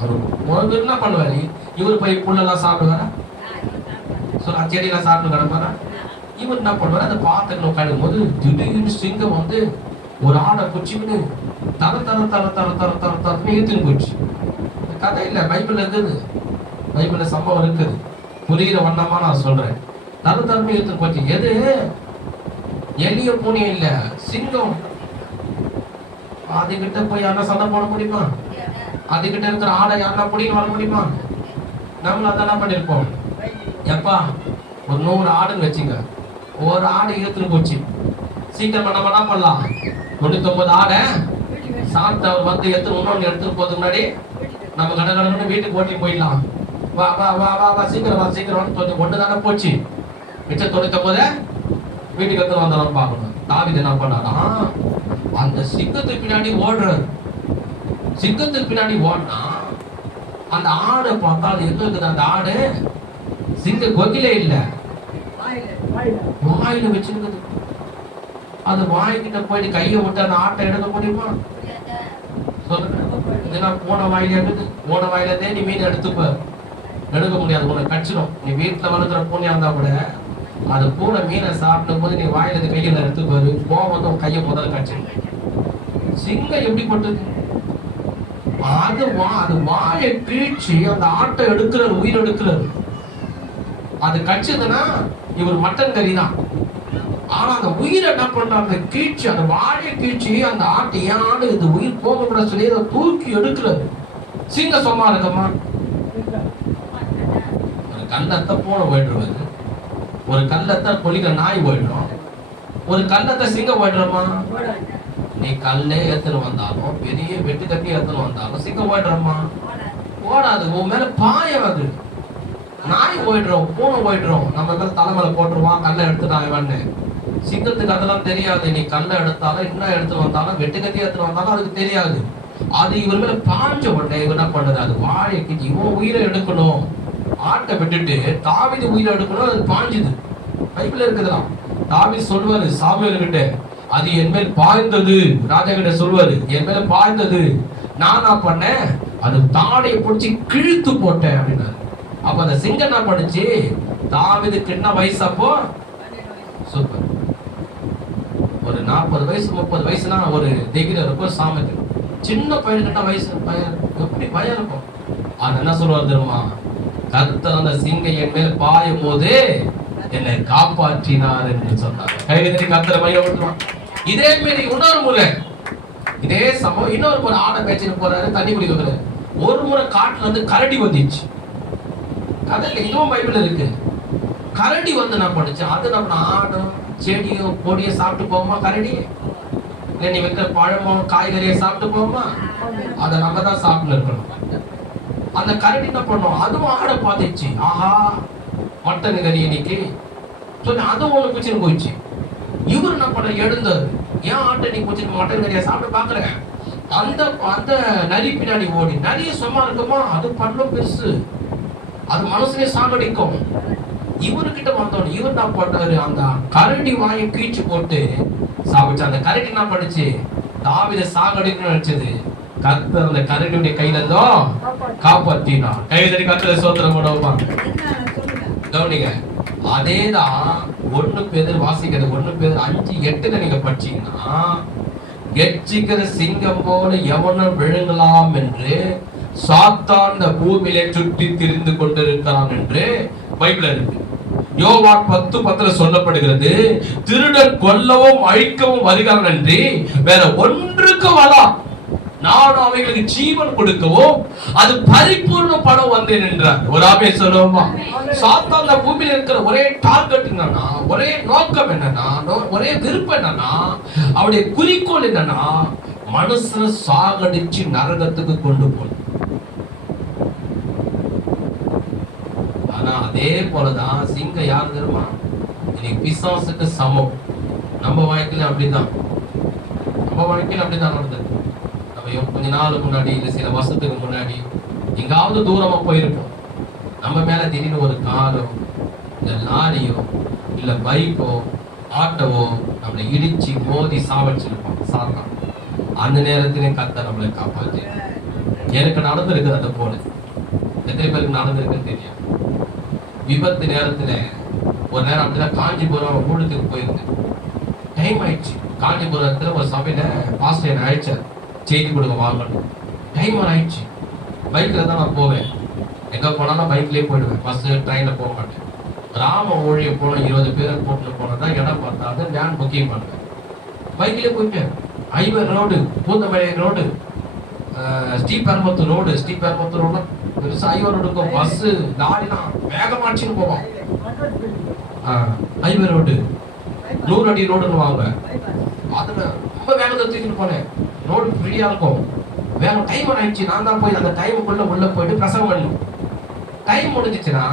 அவர் என்ன பண்ணுவாரு, இவர் போய் புல்லெல்லாம் சாப்பிடுவாரா, செடியெல்லாம் சாப்பிட்டு கிடப்பாரா? இவர் என்ன பண்ணுவாரு, அந்த பாத்திரத்துல உட்காந்துக்கும் போது திடீர்னு சிங்கம் வந்து ஒரு ஆடை குச்சின்னு தர தர தர தர தர தர தரன்னு ஏத்துன்னு போச்சு. கதை இல்லை, பைபிள் இருக்குது, பைபிள்ல சம்பவம் இருக்குது, புரிகிற வண்ணமா நான் சொல்றேன். தர தரன்னு ஏத்துன்னு போச்சு. எது எளிய பூனையும் இல்ல, சிங்கம். அதுகிட்ட போய் யாரா சண்டை போட முடியுமா? அதுகிட்ட இருக்கிற ஆடை யாரா புடின்னு வர முடியுமா? நம்மள அதெல்லாம் பண்ணிருப்போம். எப்பா ஒரு 100 ஆடுன்னு வச்சுங்க, ஒரு ஆடு இழுத்துன்னு போச்சு, சீக்கிரம் பண்ண பண்ணலாம் 99 ஆடை சாப்பிட்டு அவர் வந்து இன்னொன்று எடுத்துட்டு போறதுக்கு முன்னாடி நம்ம கடற்கடன்னு வீட்டுக்கு ஓட்டி போயிடலாம். வா வா வா வா வா சீக்கிரம் வா சீக்கிரம் ஒன்று தானே போச்சு, மிச்சம் 99 வீட்டுக்கு எடுத்து வந்தாலும் பார்க்கணும். தாவீது என்ன பண்ணாரா, அந்த சிங்கத்துக்கு பின்னாடி ஓடுறாரு. சிங்கத்துக்கு பின்னாடி ஓடினா அந்த ஆடை பார்த்தா அது எங்க இருக்குது, அந்த ஆடு சிங்க கொகிலே இல்ல, வாயில வச்சிருக்குது. அது வாய்கிட்ட போயிட்டு கையை விட்டு அந்த ஆட்டை எடுக்க முடியுமா? சொல்லுங்க. போன வாயில இருக்குது, போன வாயிலே நீ மீன் எடுத்துப்ப, எடுக்க முடியாது, உனக்கு கடிச்சிடும். நீ வீட்டுல வளர்க்குற பூனையா இருந்தா கூட அது பூனை மீனை சாப்பிடும் போது நீ வாயில கையில எடுத்துப்பாரு, போக வந்து உன் கையை முதல்ல கடிச்சிடும். சிங்கம் எப்படி போட்டது, அது வாயை கீழ்ச்சி அந்த ஆட்டை எடுக்கிறார், உயிர் எடுக்கிறார். அது கடிச்சதுன்னா இவர் மட்டன் கறி தான். ஆனா அந்த உயிரை என்ன பண்றாங்க, கீழ்ச்சி, அந்த வாழை கீழ்ச்சி அந்த ஆட்டு ஏன் இது உயிர் போக கூட சொல்லி அதை தூக்கி எடுக்கிறது. சிங்க சும்மா இருக்கமா? ஒரு கல்லத்தை பூனை போயிடுறது, ஒரு கல்லத்தை பொலிக்க நாய் போயிடுறோம், ஒரு கல்லத்தை சிங்கம் போயிடுறோமா? நீ கல்லே ஏத்துன்னு வந்தாலும் பெரிய வெட்டு கட்டி ஏத்துன்னு வந்தாலும் சிங்கம் போயிடுறோமா? ஓடாது. உன் மேல பாயம், அது நாய் போயிடுறோம், பூனை போயிடுறோம், நம்ம மேல தலைமையில போட்டுருவான் கல்லை எடுத்துட்டாங்க. சிங்கத்துக்கு அதெல்லாம் தெரியாது. நீ கல்லை எடுத்தாலும் என்ன எடுத்துட்டு வந்தாலும் வெட்டு கட்டி எடுத்துட்டு வந்தாலும் அதுக்கு தெரியாது. அது இவர் மேல பாஞ்ச உடனே இவர் என்ன பண்ணுது, அது வாழைக்கு இவன் உயிரை எடுக்கணும், ஆட்டை விட்டுட்டு தாவீது உயிரை எடுக்கணும், அது பாஞ்சுது. பைபிள் இருக்குதுலாம். தாவீது சொல்வாரு சாமுவேல் கிட்ட, அது என் மேல் பாய்ந்தது, ராஜா கிட்ட சொல்வாரு, என் மேல பாய்ந்தது, நானா பண்ணேன், அது தாடையை பிடிச்சி கிழித்து போட்டேன் அப்படின்னாரு. அப்ப அந்த சிங்கம் என்ன பண்ணுச்சு, தாவீதுக்கு என்ன வயசு அப்போ? சூப்பர், ஒரு 40 வயசு 30 வயசுனா ஒரு தைரியம் இருக்கும் சாமத்து. சின்ன பையனுக்கு வயசு எப்படி பயம் இருக்கும்? அது என்ன சொல்லுவார் தெரியுமா, கர்த்தர் அந்த சிங்கம் என் மேல் பாயும் போது என்னை காப்பாற்றினார் என்று சொன்னார். கைவிதி கர்த்தரை மைய விட்டுருவான். இதே மாரி இன்னொரு முறை இதே சம்பவம், இன்னொரு முறை ஆடை பேச்சுட்டு போறாரு, தண்ணி குடிக்கிறாரு. ஒரு முறை காட்டுல இருந்து கரடி வந்துச்சு. கதையில இதுவும் பைபிள் இருக்கு. கரடி வந்து என்ன பண்ணுச்சு, அது நம்ம ஆடும் செடியும் பொடியும் சாப்பிட்டு போகுமா? கரடி இல்லை, நீ வைக்கிற பழமோ காய்கறியை சாப்பிட்டு போகுமா? அதை நம்ம தான் சாப்பிட்டு இருக்கணும். அந்த கரடி என்ன பண்ணும், அதுவும் ஆடை பார்த்துச்சு, ஆஹா மட்டன் கறி இன்னைக்கு சொல்லி அதுவும் ஒண்ணு பிடிச்சின்னு போயிடுச்சு. இவர் என்ன பண்ண, எழுந்தாரு, ஏன் ஆட்டை நீ பிடிச்சிட்டு மட்டன் கறியை சாப்பிட்டு பாக்குறேன். அந்த அந்த நரி பின்னாடி ஓடி, நரிய சும்மா இருக்குமா, அது பண்ணலும் பெருசு, அது மனசுலயே சாகடிக்கும். இவருக்கிட்ட வந்தோம், இவர் என்ன பண்ணாரு, அந்த கரடி வாயை கீழ்ச்சி போட்டு சாப்பிச்சு. அந்த கரடி என்ன பண்ணுச்சு, தாவீதை சாகடிக்கணும்னு நினைச்சது. கர்த்தர் அந்த கரடியுடைய கையில இருந்தோம் காப்பாற்றினார். கைதறி கர்த்தரை சோத்திரம் போடுவாங்க. கவனிங்க, அதேதான் 1 பேதுரு வாசிக்கிறது, 1 பேதுரு 5:8 நீங்க படிச்சீங்கன்னா, கெர்ச்சிக்கிற சிங்கம் போல எவனும் விழுங்கலாம் என்று சாத்தான் இந்த பூமியிலே சுற்றி திரிந்து கொண்டிருக்கிறான் என்று பைபிள் இருக்கு. யோவான் 10:10 சொல்லப்படுகிறது, திருடன் கொல்லவும் அழிக்கவும் வருகிறான் என்று வேற ஒன்றுக்கு வரா, நான் அவைகளுக்கு ஜீவன் கொடுக்கவும் அது பரிபூர்ண படம் வந்தேன் என்றார். ஒரு ஆமென் சொல்லுவோமா? சாத்தான் இந்த பூமியில இருக்கிற ஒரே டார்கெட் என்னன்னா, ஒரே நோக்கம் என்னன்னா, ஒரே விருப்பம் என்னன்னா, அவருடைய குறிக்கோள் என்னன்னா, மனுஷனை சாகடிச்சு நரகத்துக்கு கொண்டு போகணும். ஆனா அதே போலதான் சிங்கம் யாரு தெரியுமா? இன்னைக்கு பிசாசுக்கு சமம். நம்ம வாழ்க்கையில அப்படிதான், நம்ம வாழ்க்கையில அப்படிதான் நடந்தது. கொஞ்ச நாள் முன்னாடி இல்ல சில வருஷத்துக்கு முன்னாடி எங்காவது தூரமா போயிருப்போம். நம்ம மேல திடீர்னு ஒரு காரோ இல்ல லாரியோ இல்ல பைக்கோ ஆட்டோவோ நம்மளை இடிச்சு மோதி சாவடிச்சிருப்போம் சாத்தான். அந்த நேரத்திலே கர்த்தர் நம்மளை காப்பாற்றி. எனக்கு நடந்திருக்கு அதை போல. எத்தனை பேருக்கு நடந்திருக்குன்னு தெரியும். விபத்து நேரத்துல ஒரு நேரம் அப்படிதான் காஞ்சிபுரம் ஊழலுக்கு போயிருந்தேன். டைம் ஆயிடுச்சு. காஞ்சிபுரத்துல ஒரு சபையில பாஸ்டர் என்னை அழைச்சார், செய்தி கொடுக்க வாங்கணும். டைம் ஆயிடுச்சு. பைக்ல தான் நான் போவேன். எங்க போனாலும் பைக்லயே போயிடுவேன். பஸ் ட்ரெயின்ல போக மாட்டேன். கிராம ஊழியம் போன 20 பேரை போட்டு போனதான் இடம் பார்த்தாங்க, வேன் புக்கிங் பண்ணுவேன். பைக்லயே போயிட்டேன். Highway road, Poonamallee road, Sriperumbudur road. Sriperumbudur road பெருசா ஹைவே ரோடுக்கும் பஸ் லாரிலாம் வேகமாச்சுன்னு போவோம். ஹைவே ரோடு 100 அடி ரோடுன்னு வாங்க. அதுல ரொம்ப வேகத்தை தூக்கிட்டு போனேன். ரோடு ஃப்ரீயா இருக்கும். வேகம் டைம் ஆயிடுச்சு. நான் தான் போய் அந்த டைமுக்குள்ள உள்ள போயிட்டு பிரசவம் பண்ணணும். டைம் முடிஞ்சிச்சுன்னா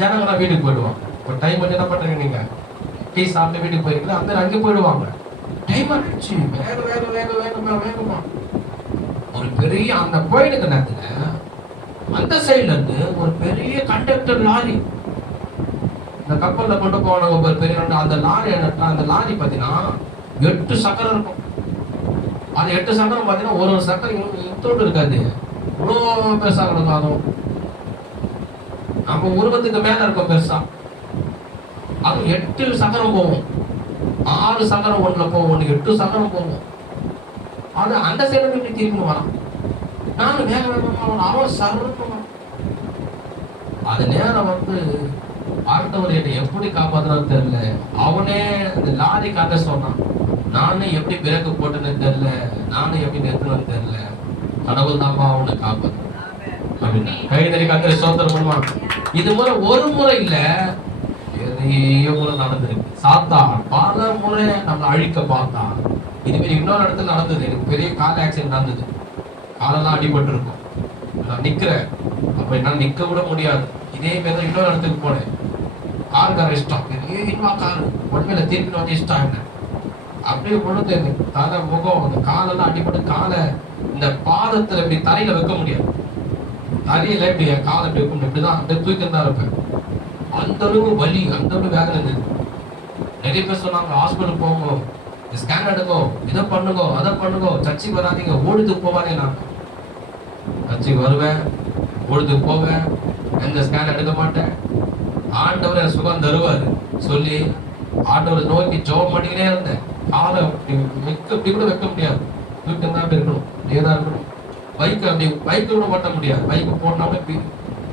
ஜனங்களாம் வீட்டுக்கு போயிடுவாங்க. இப்போ டைம் வந்து என்ன பண்றீங்க, நீங்க டீ சாப்பிட்டு வீட்டுக்கு போயிருக்கீங்களா, அந்த அங்கே போயிடுவாங்க. டைம் ஆயிடுச்சு. வேக வேக வேக வேகமா வேகமா ஒரு பெரிய அந்த போயிடுங்க நேரத்துல அந்த சைட்ல இருந்து ஒரு பெரிய கண்டக்டர் லாரி, இந்த கப்பல்ல கொண்டு போனவங்க ஒரு பெரிய அந்த லாரி, அந்த லாரி பாத்தீங்கன்னா 8 சக்கரம் இருக்கும். அது 8 சக்கரம் பார்த்தீங்கன்னா ஒரு சக்கரம் இத்தோடு இருக்காது, இவ்வளோ பெருசா கிடக்கும். அதுவும் நம்ம உருவத்துக்கு மேல இருக்கும் பெருசா. அதுவும் 8 சக்கரம் போகும். 6 சக்கரம் ஒண்ணுல போகும், ஒண்ணு 8 சக்கரம் போகும். அது அந்த சைடு இப்படி திரும்பி வரான். நானும் வேக வேகமா அவன் சர்வம். அது நேரம் வந்து ஆண்டவர் என்னை எப்படி காப்பாத்துறான்னு தெரியல. அவனே அந்த லாரி காட்ட சொன்னான். நானும் எப்படி பிரேக்கு போட்டுன்னு தெரியல, நானும் எப்படி நிறுத்தணும்னு தெரியல. கடவுள் தான்ப்பா அவனை காப்பாத்து அப்படின்னா கைதறி காக்கிற சோதனை பண்ணுவான். இது முறை ஒரு முறை இல்ல, நிறைய முறை நடந்திருக்கு. சாத்தா பல முறை நம்மளை அழிக்க பார்த்தான். இதுமாரி இன்னொரு இடத்துல நடந்தது. எனக்கு பெரிய கால் ஆக்சிடென்ட் நடந்தது. காலெல்லாம் அடிபட்டு இருக்கும். நான் நிக்கிறேன். அப்ப என்னால நிக்க கூட முடியாது. இதே மாதிரி இன்னொரு இடத்துக்கு போனேன். கார் இஷ்டம், பெரிய இன்வா கார் உண்மையில திருப்பி வந்து இஷ்டம் என்ன அப்படியே பொழுது தலை முகம் அந்த காலெல்லாம் அடிபட்டு காலை இந்த பாதத்துல இப்படி தரையில வைக்க முடியாது. தரையில இப்படி என் காலை இப்படி வைக்க இப்படிதான் அப்படியே தூக்கி தான் இருப்பேன். அந்த அளவு வலி, அந்த அளவு வேதனை இருந்தது. நிறைய பேர் சொன்னாங்க, ஹாஸ்பிட்டல் போங்க, ஸ்கேன் எடுங்கோ, இதை பண்ணுங்கோ, அதை பண்ணுங்கோ, சர்ச்சைக்கு வராதீங்க, ஓடுதுக்கு போவாதே. நான் சர்ச்சைக்கு வருவேன், ஓடுதுக்கு போவேன், எந்த ஸ்கேன் எடுக்க மாட்டேன். ஆண்டவர் எனக்கு சுகம் தருவார் சொல்லி ஆண்டவரை நோக்கி ஜெபம் பண்ணிக்கிட்டே இருந்தேன். காலை இப்படி கூட வைக்க முடியாது, தூக்கி தான் இருக்கணும், ஏதா இருக்கணும். பைக் அப்படி பைக்கு கூட ஓட்ட முடியாது. பைக்கு போட்டோம்னா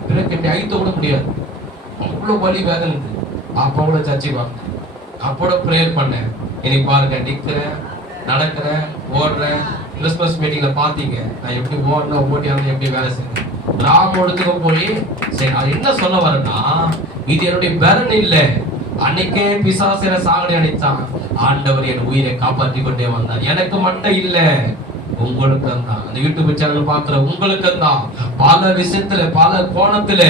பிரேக் இப்படி அழித்த கூட முடியாது. அவ்வளோ வலி வேதனை இருந்தது. அப்போ கூட சர்ச்சைக்கு வந்தேன். அப்போட ப்ரேயர் பண்ணேன். இன்னைக்கு பாருங்க, நிற்கிறேன், நடக்கிறேன், ஓடுறேன். கிறிஸ்மஸ் மீட்டிங்ல பாத்தீங்க நான் எப்படி ஓடணும், ஓட்டியாந்து எப்படி வேலை செய்யணும். கிராமத்துக்கு போய் சரி, அது என்ன சொல்ல வரேன்னா, இது என்னுடைய பலன் இல்லை. அன்னைக்கே பிசாசின சாகடி அடித்தான். ஆண்டவர் என் உயிரை காப்பாற்றி கொண்டே வந்தார். எனக்கு மட்டும் இல்ல, உங்களுக்கு தான். அந்த யூடியூப் சேனல் பாக்குற உங்களுக்கு தான். பல விஷயத்துல பல கோணத்துல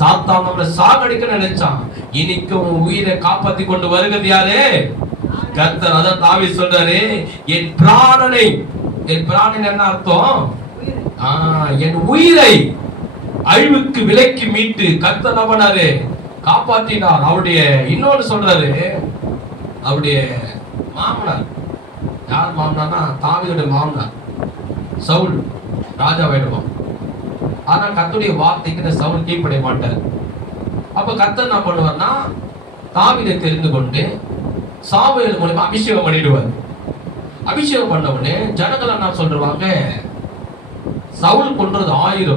சாத்தான் நம்மளை சாகடிக்க நினைச்சான். இன்னைக்கு உன் உயிரை காப்பாற்றி கொண்டு வருகிறது யாரு? கர்த்தர். அதான் தாவீது சொல்றாரு, என் பிராணனை, என் பிராணன் என்ன அர்த்தம்? என் உயிரை அழிவுக்கு விலைக்கு மீட்டு கர்த்தர் என்ன பண்ணாரு? காப்பாற்றினார். அவருடைய இன்னொன்னு சொல்றாரு, அவருடைய மாமனார், யார் மாமனார்னா தாவீதுடைய மாமனார் சவுல் ராஜாவாயிடுவான். ஆனா கர்த்தருடைய வார்த்தைக்கு சவுல் கீழ்ப்படிய மாட்டார். அப்ப கர்த்தர் என்ன பண்ணுவார்னா, தாவீதை தெரிந்து கொண்டு சாமுவேல் மூலமா அபிஷேகம் பண்ணிடுவார். அபிஷேகம் பண்ண உடனே ஜனங்கள் என்ன சொல்றாங்க, சவுல் கொன்றது 1000,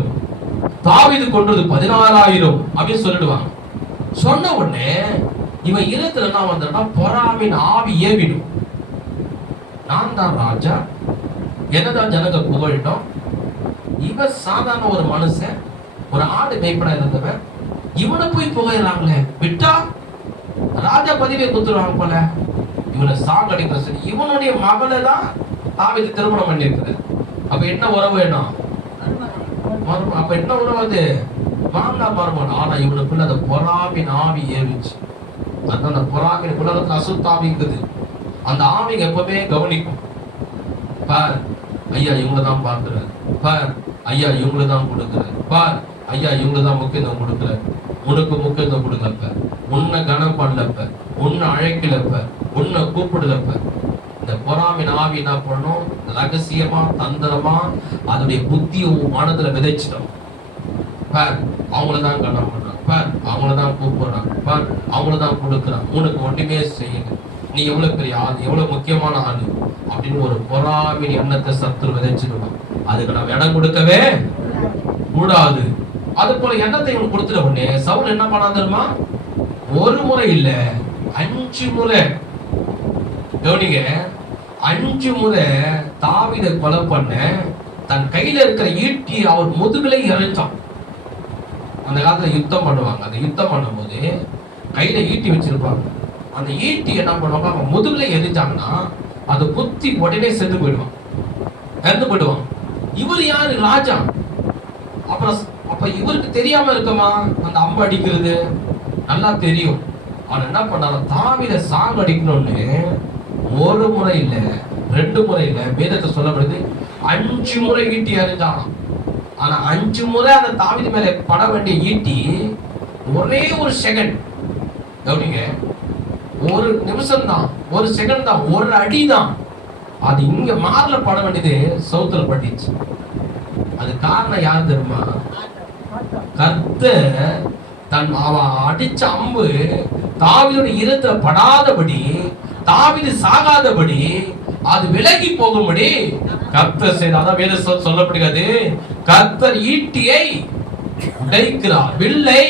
தாவீது கொன்றது 16,000 அப்படின்னு சொல்லிடுவாங்க. சொன்ன உடனே இவன் இருத்துல என்ன வந்தா பொறாமின் ஆவி ஏவிடும். நான் தான் ராஜா, என்னதான் ஜனங்க புகழ்ட்டோம். இவன் சாதாரண ஒரு மனுஷன், ஒரு ஆடு மேய்ப்பனா இருந்தவன், இவனை போய் புகழறாங்களே, விட்டா ராஜா பதவியை குத்துருவாங்க போல, இவனை சாகடிக்கிற. சரி, இவனுடைய மகளை தான் தாவீது திருமணம் பண்ணியிருக்கிறார். அப்ப என்ன உறவு வேணும்? அப்ப என்ன உறவு அது? வாங்கா மருமகன். ஆனா இவனுக்குள்ள அந்த பொறாமின் ஆவி ஏறிச்சு. அதான் அந்த பொறாமின் உலகத்துல அசுத்தாவிங்குது. அந்த ஆவிங்க எப்பவுமே கவனிக்கும். பார் ஐயா இவங்களை தான் பார்க்கிறார், பார் ஐயா இவங்களை தான் கொடுக்கிறார், பார் ஐயா இவங்களை தான் முக்கியத்துவம் கொடுக்கிறார். உனக்கு முக்கியத்துவம் கொடுக்கலப்ப, உன்னை கனம் பண்ணலப்ப, உன்னை அழைக்கலப்ப, உன்னை கூப்பிடலப்ப. இந்த பொறாமின் ஆவி என்ன பண்ணணும்? ரகசியமா தந்திரமா அதனுடைய புத்திய மனதுல விதைச்சிட்டோம். பார் அவங்களதான் கனம் பண்றான், பார் அவங்களதான் கூப்பிடுறான், பார் அவங்களதான் கொடுக்குறான், உனக்கு ஒன்றுமே செய்யல, நீ எவ்வளவு பெரிய ஆள், எவ்வளவு முக்கியமான ஆளு அப்படின்னு ஒரு பொறாமின் எண்ணத்தை சத்துரு விதைச்சிடுவான். அதுக்கு நம்ம இடம் கொடுக்கவே கூடாது. அது போல எண்ணத்தை இவங்க கொடுத்துட்ட உடனே சவுல் என்ன பண்ணா தெரியுமா? ஒரு முறை இல்ல, 5 முறை. கவனிங்க, 5 முறை தாவீதை கொலை பண்ண தன் கையில இருக்கிற ஈட்டி அவர் முதுகிலே எறிஞ்சான். அந்த காலத்துல யுத்தம் பண்ணுவாங்க. அந்த யுத்தம் பண்ணும்போது கையில ஈட்டி வச்சிருப்பாங்க. அந்த ஈட்டி என்ன பண்ணுவாங்க, அவங்க முதுகுல எரிஞ்சாங்கன்னா அது குத்தி உடனே செத்து போயிடுவான், இறந்து போயிடுவான். இவர் யாரு? ராஜா. அப்புறம் அப்ப இவருக்கு தெரியாம இருக்குமா அந்த அம்பு அடிக்கிறது? நல்லா தெரியும். அவன் என்ன பண்ணாரு, தாவீதை சாங் அடிக்கணும்னு ஒரு முறை இல்ல, 2 முறை இல்ல, வேதத்தை சொல்லப்படுது 5 முறை ஈட்டி அறிஞ்சான். ஆனா 5 முறை அந்த தாவீது மேல பட வேண்டிய ஈட்டி ஒரே ஒரு செகண்ட். கவனிங்க, ஒரு நிமிஷம் தான், ஒரு செகண்ட் தான், ஒரு அடி தான். அது இங்க மார்ல பட வேண்டியது சவுத்துல பட்டுச்சு. அது காரணம் யார் தெரியுமா? கர்த்தர் தன் அடிச்ச அம்பு தாவீதுடைய இருதயத்துல படாதபடி, தாவீது சாகாதபடி, அது விலகி போகும்படி கர்த்தர் செய்தார். அதான் வேதம் சொல்லப்படுகிறது, கர்த்தர் ஈட்டியை உடைக்கிறார், வில்லை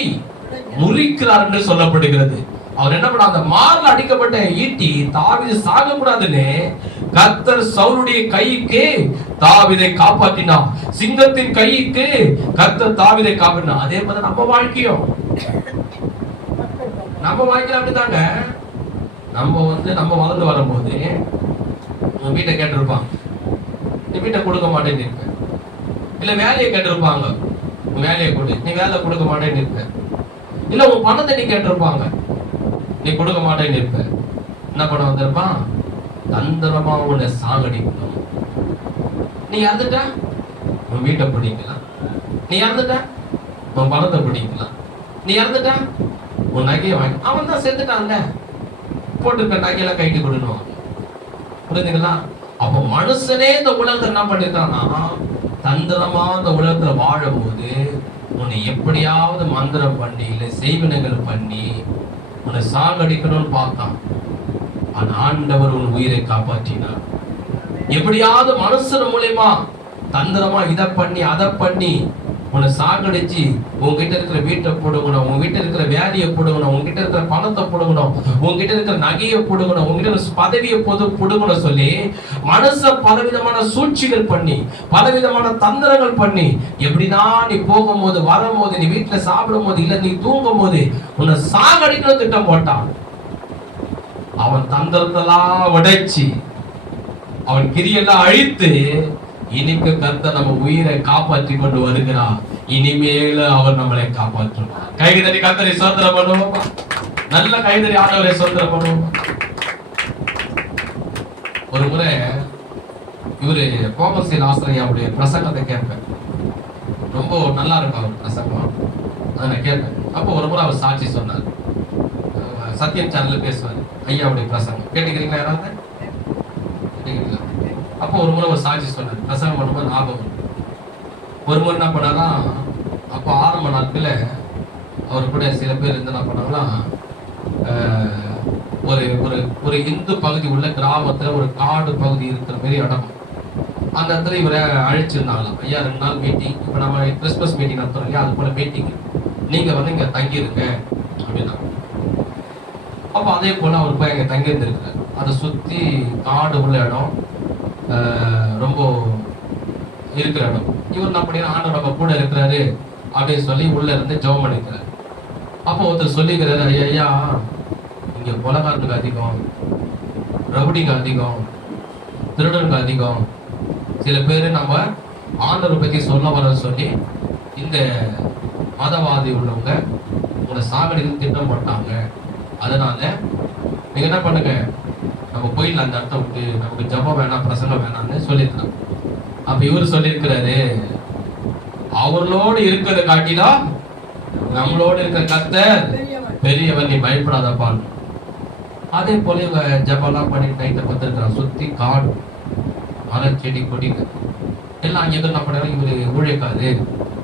முறிக்கிறார் என்று சொல்லப்படுகிறது. அவர் என்ன பண்ண, அந்த மார்ல அடிக்கப்பட்ட ஈட்டி தாவீது சாக கூடாதுன்னு கர்த்தர் சவுலுடைய கைக்கு தாவீதை காப்பாற்றினார். சிங்கத்தின் கைக்கு கர்த்தர் தாவீதை காப்பாற்றினார். அதே மாதிரி நம்ம வாழ்க்கையும், நம்ம வாழ்க்கையில அப்படித்தாங்க. நம்ம வளர்ந்து வரும்போது உன் வீட்டை கேட்டிருப்பாங்க, நீ வீட்டை கொடுக்க மாட்டேன்னு இருப்ப. இல்ல வேலையை கேட்டிருப்பாங்க, உன் வேலையை கொடு, நீ வேலை கொடுக்க மாட்டேன்னு இருப்ப. இல்ல உன் பணத்தை நீ கேட்டிருப்பாங்க, நீ கொடுக்க மாட்டேன்னு இருப்ப. என்ன பண்ண வந்திருப்பான்? தந்திரமா உன்னை சாகடிக்கணும். நீ இறந்துட்ட உன் வீட்டை பிடிக்கலாம், நீ இறந்துட்ட உன் பணத்தை பிடிக்கலாம், நீ இறந்துட்ட உன் நகையை வாங்கி, அவன் தான் செத்துட்டான்ல, போட்டுருக்க நகையெல்லாம் கைக்கு கொடுக்கணும். புரியுதுங்களா? அப்போ மனுஷனே இந்த உலகத்தை என்ன பண்ணிருக்கான்னா, தந்திரமா இந்த உலகத்துல வாழும் போது உன்னை எப்படியாவது மந்திரம் பண்ணி இல்லை செய்வினைகள் பண்ணி உன்னை சாகடிக்கணும்னு பார்த்தான். ஆனா ஆண்டவர் உன் உயிரை காப்பாற்றினார். எப்படியாவது மனுஷன் மூலமா தந்திரமா இதை பண்ணி அதை பண்ணி உன்னை சாகடிச்சு உங்ககிட்ட இருக்கிற வீட்டை போடுங்கணும், உங்ககிட்ட இருக்கிற வேலையை போடுங்கணும், உங்ககிட்ட இருக்கிற பணத்தை போடுங்கணும், உங்ககிட்ட இருக்கிற நகையை போடுங்கணும், உங்ககிட்ட இருக்கிற பதவியை போடுங்கணும் சொல்லி மனுஷன் பலவிதமான சூழ்ச்சிகள் பண்ணி பலவிதமான தந்திரங்கள் பண்ணி எப்படின்னா நீ போகும்போது வரும்போது நீ வீட்டுல சாப்பிடும் போது இல்ல நீ தூங்கும் போது உன்னை சாகடிக்கணும் திட்டம் போட்டான். அவன் தந்திரத்தெல்லாம் உடைச்சி அவன் கிரியெல்லாம் அழித்து இனிக்கு கர்த்தர் நம்ம உயிரை காப்பாற்றி கொண்டு வருகிறார். இனிமேல அவர் நம்மளை காப்பாற்றுவார். கைதறி கர்த்தரை சோதனை பண்ணுவோம், நல்ல கைதறி ஆண்டவரை சோதனை பண்ணுவோம். ஒரு முறை இவரு கோமர்சியல் ஆசிரியருடைய பிரசங்கத்தை கேட்பேன். ரொம்ப நல்லா இருக்கும் அவர் பிரசங்கம், அதை நான் கேட்பேன். அப்போ ஒரு முறை அவர் சாட்சி சொன்னார். சத்தியம் சேனல்ல பேசுவார் ஐயாவுடைய பிரசங்கம். கேட்டுக்கிறீங்களா யாராவது? கேட்டுக்கிறீங்களா? அப்போ ஒரு முறை ஒரு சாட்சி சொன்னார். பிரசங்கம் பண்ணும்போது ஞாபகம் ஒரு முறை என்ன பண்ணாரா, அப்போ ஆரம்ப நாட்கள அவர் கூட சில பேர் இருந்து என்ன பண்ணாங்களா, ஒரு ஒரு ஒரு இந்து பகுதி உள்ள கிராமத்துல ஒரு காடு பகுதி இருக்கிற மாதிரி இடம். அந்த இடத்துல இவரை அழைச்சிருந்தாங்களாம். ஐயா 2 நாள் மீட்டிங், இப்போ நம்ம கிறிஸ்மஸ் மீட்டிங் நடத்துறோம் இல்லையா, அது போல மீட்டிங், நீங்க வந்து இங்க தங்கியிருங்க, அப்படின்னா. அப்ப அதே போல அவர் போய் அங்க தங்கி இருந்திருக்கிறார். அதை சுத்தி காடு உள்ள இடம், ரொம்ப இருக்கிற இடம். இவர் என்ன பண்ணி ஆண்டவர் நம்ம கூட இருக்கிறாரு அப்படின்னு சொல்லி உள்ள இருந்து ஜெபம் பண்ணிக்கிறார். அப்போ ஒருத்தர் சொல்லிக்கிறாரு, ஐயா இங்க கொலைகாரனுக்கு அதிகம், ரவுடிங்க அதிகம், திருடனுக்கு அதிகம், சில பேர் நம்ம ஆண்டவரை பத்தி சொல்ல வர சொல்லி இந்த மதவாதி உள்ளவங்க உங்களை சாகடிக்கு திட்டம் போட்டாங்க. அதனால நீங்க என்ன பண்ணுங்க, நம்ம போயிடலாம் அந்த இடத்த விட்டு, நமக்கு ஜபம் வேணாம் பிரசங்கம் வேணாம்னு சொல்லியிருக்காங்க. அப்ப இவரு சொல்லியிருக்கிறாரு, அவர்களோடு இருக்கிறத காட்டிலும் நம்மளோடு இருக்கிற கர்த்தர் பெரியவர், நீ பயப்படாதப்பான்னு. அதே போல இவங்க ஜபம்லாம் பண்ணி நைட்டை பார்த்துருக்கிறான். சுத்தி காடு, மலர் செடி கொடிங்க எல்லாம். அங்கே என்ன பண்ணாரு, இவரு ஊழியக்காரு,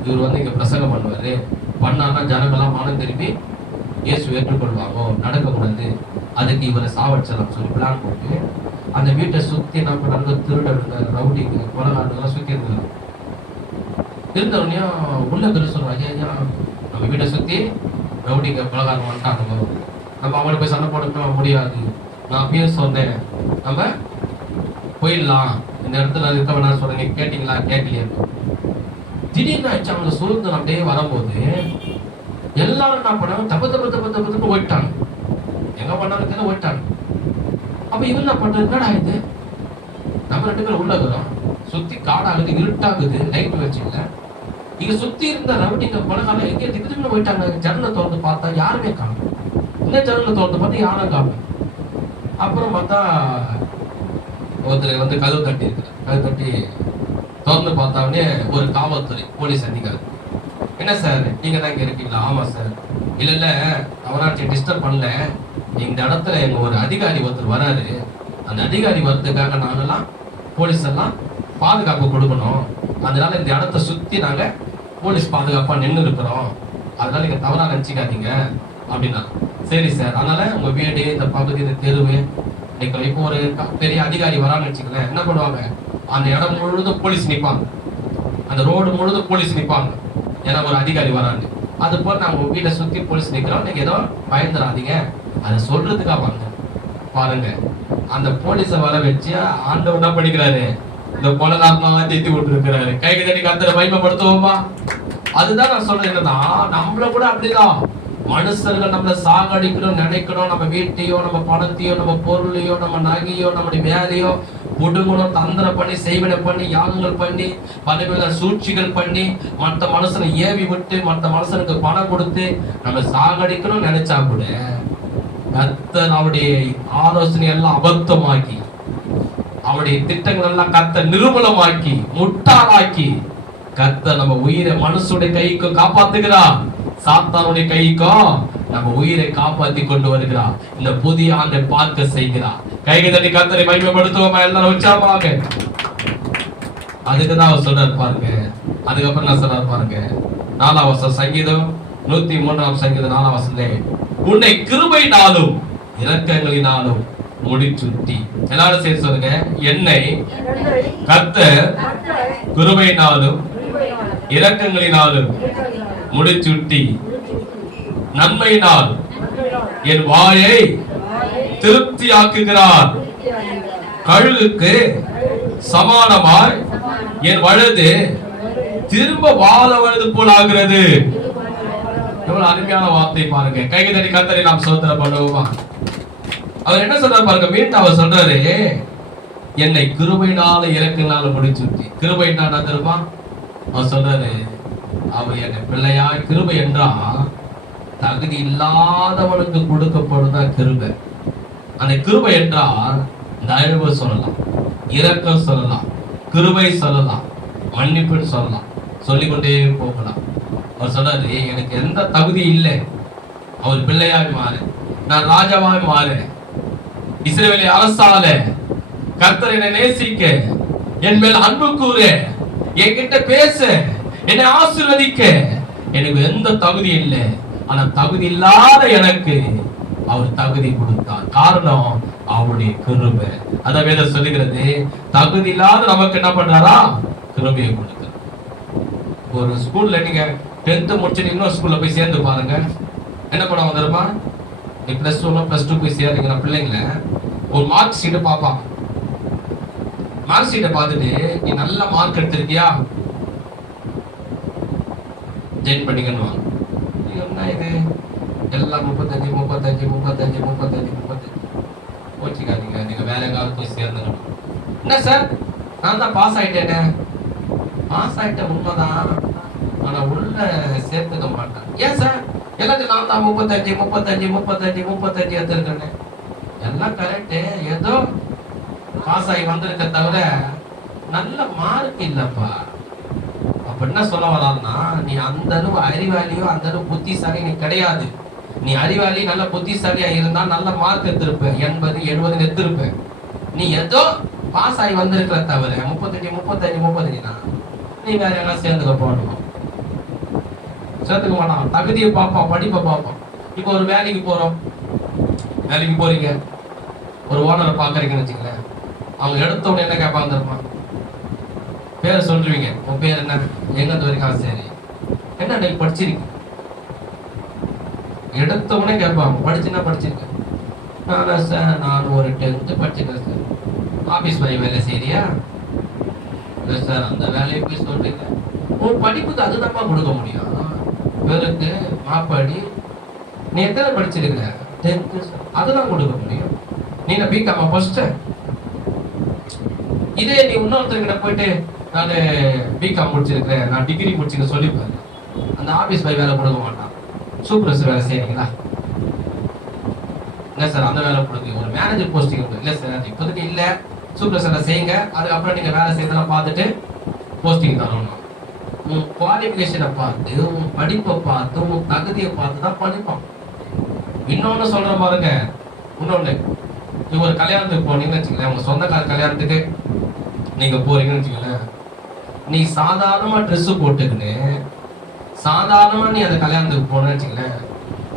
இவர் வந்து இங்க பிரசங்கம் பண்ணுவாரு, பண்ணான்னா ஜனங்கள்லாம் மனம் திரும்பி இயேசு ஏற்றுக்கொள்வாங்க, நடக்கக்கூடாது, அதுக்கு இவரை சாவடிச்சலாம் சொல்லி பிளான் போட்டு அந்த வீட்டை சுத்தி என்ன பண்ணாங்க, திருடருங்க, ரவுடிங்க, கொலகாரங்கெல்லாம் சுத்தி இருந்தாங்க. இருந்தவனையா உள்ள பேர் சொல்றாங்க, ஐயா நம்ம வீட்டை சுத்தி ரவுடிங்க கொலகாரம் வந்துட்டாங்க, நம்ம அவங்களுக்கு போய் சண்டை போட முடியாது, நான் அப்பயே சொன்னேன் நம்ம போயிடலாம், இந்த இடத்துல இருக்க வேணாம் சொல்றேன், நீங்க கேட்டீங்களா கேட்கலையா. திடீர்னு ஆயிடுச்சு, அவங்க சுதந்திரம் அப்படியே வரும்போது எல்லாரும் என்ன பண்ணாங்க, தப்பு போயிட்டாங்க, எங்க பண்ணாங்க போயிட்டாங்க. அப்ப இவன் என்ன பண்றது, என்னடா இது, நம்ம 2 பேரும் உள்ள இருக்கிறோம், சுத்தி காடாகுது, இருட்டாகுது, லைட் வச்சுல, இங்க சுத்தி இருந்த ரவுடிங்க கொலைகாரம் எங்கே திடீர்னு போயிட்டாங்க. ஜன்னலை திறந்து பார்த்தா யாருமே காணும், இந்த ஜன்னலை திறந்து பார்த்தா யாரும் காணும். அப்புறம் பார்த்தா ஒருத்தர் வந்து கதவு தட்டி இருக்கிறார். கதவு தட்டி திறந்து பார்த்தாவே ஒரு காவல்துறை போலீஸ் அதிகாரி. என்ன சார் நீங்க தான் இங்க இருக்கீங்களா? ஆமா சார். இல்ல அவராட்சி டிஸ்டர்ப் பண்ணல, இந்த இடத்துல எங்க ஒரு அதிகாரி ஒருத்தர் வராரு, அந்த அதிகாரி வரதுக்காக நாங்கெல்லாம் போலீஸ் எல்லாம் பாதுகாப்பு கொடுக்கணும், அதனால இந்த இடத்த சுத்தி நாங்க போலீஸ் பாதுகாப்பா நின்று இருக்கிறோம், அதனால நீங்க தவறா நினைச்சுக்காதீங்க அப்படின்னா. சரி சார், அதனால உங்க வீடு, இந்த பகுதி, இந்த தெருவு, இப்போ ஒரு பெரிய அதிகாரி வரான்னு வச்சுக்கல, என்ன பண்ணுவாங்க, அந்த இடம் முழுவதும் போலீஸ் நிற்பாங்க, அந்த ரோடு முழுவதும் போலீஸ் நிற்பாங்க, ஏன்னா ஒரு அதிகாரி வரான்னு. அது போல நாங்க உங்க வீட்டை சுத்தி போலீஸ் நிற்கிறோம், நீங்க ஏதோ பயந்துடாதீங்க, அதை சொல்றதுக்காக வாங்க. பாருங்க, அந்த போலீஸை வர வச்சு ஆண்டவர் என்ன பண்ணிக்கிறாரு, இந்த கொலைகாரமா தேத்தி விட்டு இருக்கிறாரு. கைக்கு தண்ணி கத்தரை மகிமைப்படுத்துவோமா? அதுதான் நான் சொல்றேன், என்னன்னா நம்மள கூட அப்படிதான் மனுஷர்கள் நம்மள சாகடிக்கணும் நினைக்கணும், நம்ம வீட்டையோ, நம்ம பணத்தையோ, நம்ம பொருளையோ, நம்ம நகையோ, நம்முடைய வேலையோ புடுங்கணும், தந்திரம் பண்ணி, செய்வனை பண்ணி, யாகங்கள் பண்ணி, பல சூழ்ச்சிகள் பண்ணி, மற்ற மனுஷனை ஏவி விட்டு, மற்ற மனுஷனுக்கு பணம் கொடுத்து நம்ம சாகடிக்கணும் நினைச்சா கூட கர்த்தர் அவருடைய ஆலோசனை எல்லாம் அபத்தமாக்கி, அவருடைய திட்டங்கள் எல்லாம் கர்த்தர் நிர்மூலமாக்கி, முட்டாளாக்கி, கர்த்தர் நம்ம உயிரை மனுஷனுடைய கைக்கு காப்பாத்துகிறார், சாத்தானுடைய கைக்கும் நம்ம உயிரை காப்பாத்தி கொண்டு வருகிறார். இந்த புதிய ஆண்டை பார்க்க செய்கிறார். கைக்கு தட்டி கர்த்தரை மகிமைப்படுத்துவோமா? எல்லாரும் உற்சாகமாக. அதுக்குதான் அவர் சொல்றாரு பாருங்க. அதுக்கப்புறம் நான் சொல்றாரு பாருங்க, 4ஆம் வசனம், சங்கீதம் 103ஆம் சங்கீதம் 4ஆம் வசனத்திலே, உன்னை கிருபையினாலும் இரக்கங்களினாலும் முடிச்சுட்டி. எல்லாரும் சேர்த்து சொல்லுங்க, என்னை கர்த்தர் கிருபையினாலும் இரக்கங்களினாலும் முடிச்சுட்டி, நன்மையினால் என் வாயை திருப்தியாக்குகிறார், கழுகுக்கு சமானமாய் என் வலது திரும்ப வாழ வலது போல் ஆகிறது. எவ்வளவு அருமையான வார்த்தை பாருங்க. கைக்கு தட்டி கர்த்தரை நாம் ஸ்தோத்திரம் பண்ணுவோமா? அவர் என்ன சொல்றாரு பாருங்க, மீண்டும் அவர் சொல்றாரு, என்னை கிருபையினால இரக்கத்தினால முடிச்சுட்டி. கிருபைன்னா என்ன தெரியுமா? அவர் சொல்றாரு, அவர் என்னை பிள்ளையாய், கிருபை என்றா தகுதி இல்லாதவனுக்கு கொடுக்கப்படுதா கிருபை. அந்த கிருபை என்றால் தயவு சொல்லலாம், இரக்கம் சொல்லலாம், கிருபை சொல்லலாம், மன்னிப்புன்னு சொல்லலாம், சொல்லிக்கொண்டே போகலாம். அவர் சொல்றாரு, எனக்கு எந்த தகுதி இல்லை அவர் பிள்ளையாய் மாறு, நான் ராஜாவாய் மாறு, இஸ்ரவேலை அரசால, கர்த்தர் என்னை நேசிக்க, என் மேல் அன்பு கூற, என்கிட்ட பேச, என்னை ஆசீர்வதிக்க எனக்கு எந்த தகுதி இல்லை. ஆனா தகுதி இல்லாத எனக்கு அவர் தகுதி கொடுத்தார். காரணம் அவருடைய கிருபை. அத வேதம் சொல்லுகிறது, தகுதி இல்லாத நமக்கு என்ன பண்றாரா? கிருபையை கொடுக்கிறார். ஒரு ஸ்கூல்ல நீங்க 10th முடிச்சுட்டு இன்னொரு ஸ்கூல்ல போய் சேர்ந்து பாருங்க, என்ன பண்ணுவாங்க தெரியுமா? நீ +2 +2 போய் சேருங்க பிள்ளைங்களை ஒரு மார்க் ஷீட்டை பார்ப்பான். மார்க் ஷீட்டை பார்த்துட்டு நீ நல்ல மார்க் எடுத்திருக்கியா ஜெயின் பண்ணிக்கணும். என்ன இது எல்லாம் 35 ஓச்சிக்காதீங்க. நீங்க வேற எங்காவது போய் சேர்ந்துக்கணும். என்ன சார் நான் தான் பாஸ் ஆயிட்டேனே. பாஸ் ஆயிட்டேன் உண்மைதான், ஆனா உள்ள சேர்த்துக்க மாட்டேன். ஏன் சார்? எல்லாத்தையும் நான் தான் 35 எடுத்திருக்கேன். எல்லாம் கரெக்டு, ஏதோ பாஸ் ஆகி வந்திருக்க தவிர நல்ல மார்க் இல்லப்பா. அப்ப என்ன சொல்ல வரான்னா, நீ அந்த அளவு அறிவாளியோ அந்த அளவு புத்திசாலி நீ கிடையாது. நீ அறிவாளி நல்ல புத்திசாலியா இருந்தா நல்ல மார்க் எடுத்திருப்ப, 80 70 எடுத்திருப்ப. நீ ஏதோ பாஸ் ஆகி வந்திருக்கிற தவிர 35 நீ வேற எல்லாம் சேர்ந்துக்க போடணும். சேர்த்துக்க மாட்டான். தகுதியை பார்ப்பான், படிப்பை பார்ப்பான். இப்போ ஒரு வேலைக்கு போறோம், வேலைக்கு போறீங்க, ஒரு ஓனரை பாக்குறீங்கன்னு வச்சுங்களேன். அவங்க எடுத்த உடனே என்ன கேட்பாங்க தெரியுமா? பேரை சொல்றீங்க. உன் பேர் என்ன? எங்க வரைக்கும்? சரி, என்ன நீ படிச்சிருக்க? எடுத்த உடனே கேட்பாங்க, படிச்சுன்னா படிச்சிருக்கேன். நானா சார், நான் ஒரு 10th படிச்சிருக்கேன் சார். ஆபீஸ் போய் வேலை செய்யறியா? இல்லை சார். அந்த வேலையை போய் சொல்றீங்க. உன் படிப்புக்கு அதுதான்ப்பா கொடுக்க முடியும். பேருக்கு மாப்பாடி நீ எத்தனை படிச்சிருக்க? 10th sir. அதுதான் கொடுக்க முடியும். நீ நான் பிகாமா ஃபர்ஸ்ட். இதே நீ இன்னொருத்தர்கிட்ட போயிட்டு நான் பிகாம் முடிச்சிருக்கிறேன், நான் டிகிரி முடிச்சுன்னு சொல்லிப்பாரு, அந்த ஆபீஸ் போய் வேலை கொடுக்க மாட்டான். சூப்பர்வைசர் வேலை செய்யறீங்களா? இல்லை சார், அந்த வேலை கொடுங்க. ஒரு மேனேஜர் போஸ்டிங் உண்டு. இல்லை சார், இப்போதைக்கு இல்லை, சூப்பர்வைசரை செய்யுங்க, அதுக்கப்புறம் நீங்கள் வேலை செய்யறதெல்லாம் பார்த்துட்டு போஸ்டிங் தரணும். உன் குவாலிஃபிகேஷனை பார்த்து, உன் படிப்பை பார்த்து, உன் தகுதியை பார்த்து தான் படிப்பான். இன்னொன்று சொல்ற பாருங்க, இன்னொன்று, நீங்க ஒரு கல்யாணத்துக்கு போனீங்கன்னு வச்சுக்கலேன், உங்க சொந்தக்கார கல்யாணத்துக்கு நீங்க போறீங்கன்னு வச்சுக்கலேன், நீ சாதாரணமா ட்ரெஸ் போட்டுக்கின்னு சாதாரணமா நீ அந்த கல்யாணத்துக்கு போனேன்னு வச்சுக்கலேன்,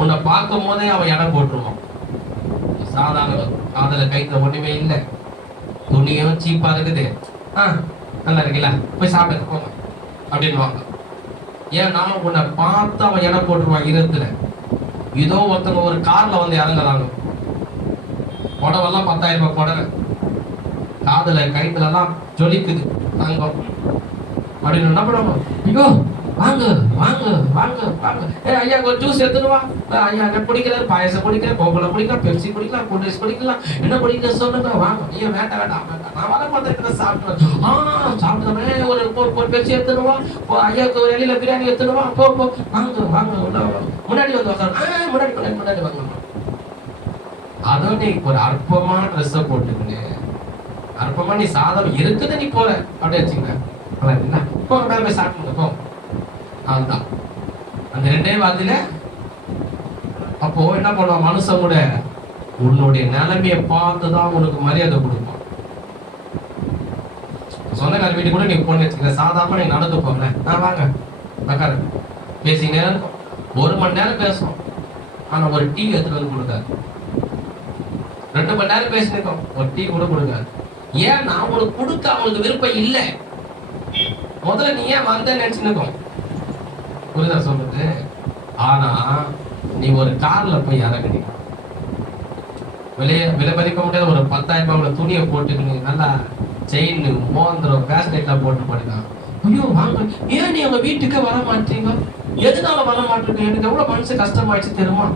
உன்னை பார்க்கும் போதே அவன் இடம் போட்டுருவான். சாதாரண காதல கைத்துல ஒண்ணுமே இல்லை, துணியும் சீப்பா இருக்குது, நல்லா இருக்குல்ல, போய் சாப்பிட்டு போங்க அப்படின்வாங்க. ஏன்னா உன்னை பார்த்து அவன் இடம் போட்டுருவான் இருத்துல. இதோ ஒருத்தவங்க ஒரு கார்ல வந்து இறங்குறாங்க, புடவெல்லாம் 10,000 ரூபாய் புடவை, காதுல கைத்துல எல்லாம் ஜொலிக்குது தங்கம் அப்படின்னு என்ன பண்ணுவாங்க? ஐயோ வாங்க வாங்க வாங்க வாங்க, ஐயா ஒரு ஜூஸ் எடுத்துட்டு வா, ஐயா என்ன குடிக்கிறாரு, பாயசம் குடிக்கிறேன், கோகுல குடிக்கலாம், பெப்சி குடிக்கலாம், கூல்ட்ரிங்க்ஸ் குடிக்கலாம், என்ன குடிக்கிற சொல்லுங்க, வாங்க. ஐயா வேண்டாம் வேண்டாம் வேண்டாம், நான் வர மாட்டேன், சாப்பிடுவேன். சாப்பிட்டோமே ஒரு பெப்சி எடுத்துட்டு வா, ஐயாவுக்கு ஒரு இலையில பிரியாணி எடுத்துட்டு வா, போ வாங்க வாங்க, முன்னாடி வந்து உட்காந்து, முன்னாடி வாங்க. அதுவும் நீ ஒரு அற்பமான ட்ரெஸ்ஸை போட்டுக்கின்னு, அற்பமா நீ சாதம் இருக்குது நீ போற அப்படி வச்சுக்க, போங்க மேல போய் சாப்பிடுங்க போ. அதுதான் அந்த 2 வார்த்தையில. அப்போ என்ன பண்ணுவான் மனுஷன் கூட, உன்னுடைய நிலைமையை பார்த்துதான் உனக்கு மரியாதை கொடுப்பான். சொந்தக்கார வீட்டு கூட நீ போன வச்சுக்க, சாதாரணமா நீ நடந்து போங்க, நான் வாங்க உட்காரு, பேசிங்க நேரம் 1 மணி நேரம் பேசுவோம், ஆனா ஒரு டீ எடுத்துட்டு வந்து கொடுக்காது. 2 மணி நேரம் பேசினிருக்கோம், ஒரு டீ கூட கொடுக்காது. ஏன்? நான் உனக்கு கொடுக்க அவங்களுக்கு விருப்பம் இல்லை. முதல்ல நீ ஏன் வந்த நினைச்சுருக்கோம், புரியுதா சொல்றது? ஆனா நீ ஒரு கார்ல போய் இறங்குனீ, விலை மதிக்க முடியாத ஒரு 10,000 ரூபாய் துணியை போட்டுக்கின்னு நல்லா செயின் மோந்திரம் பேஸ்லெட்லாம் போட்டு போடுதான். ஐயோ வாங்க, ஏன் நீ உங்க வீட்டுக்கு வர மாட்டீங்க? எதனால வர மாட்டீங்க? எனக்கு எவ்வளவு மனசு கஷ்டமாயிடுச்சு தெரியுமா?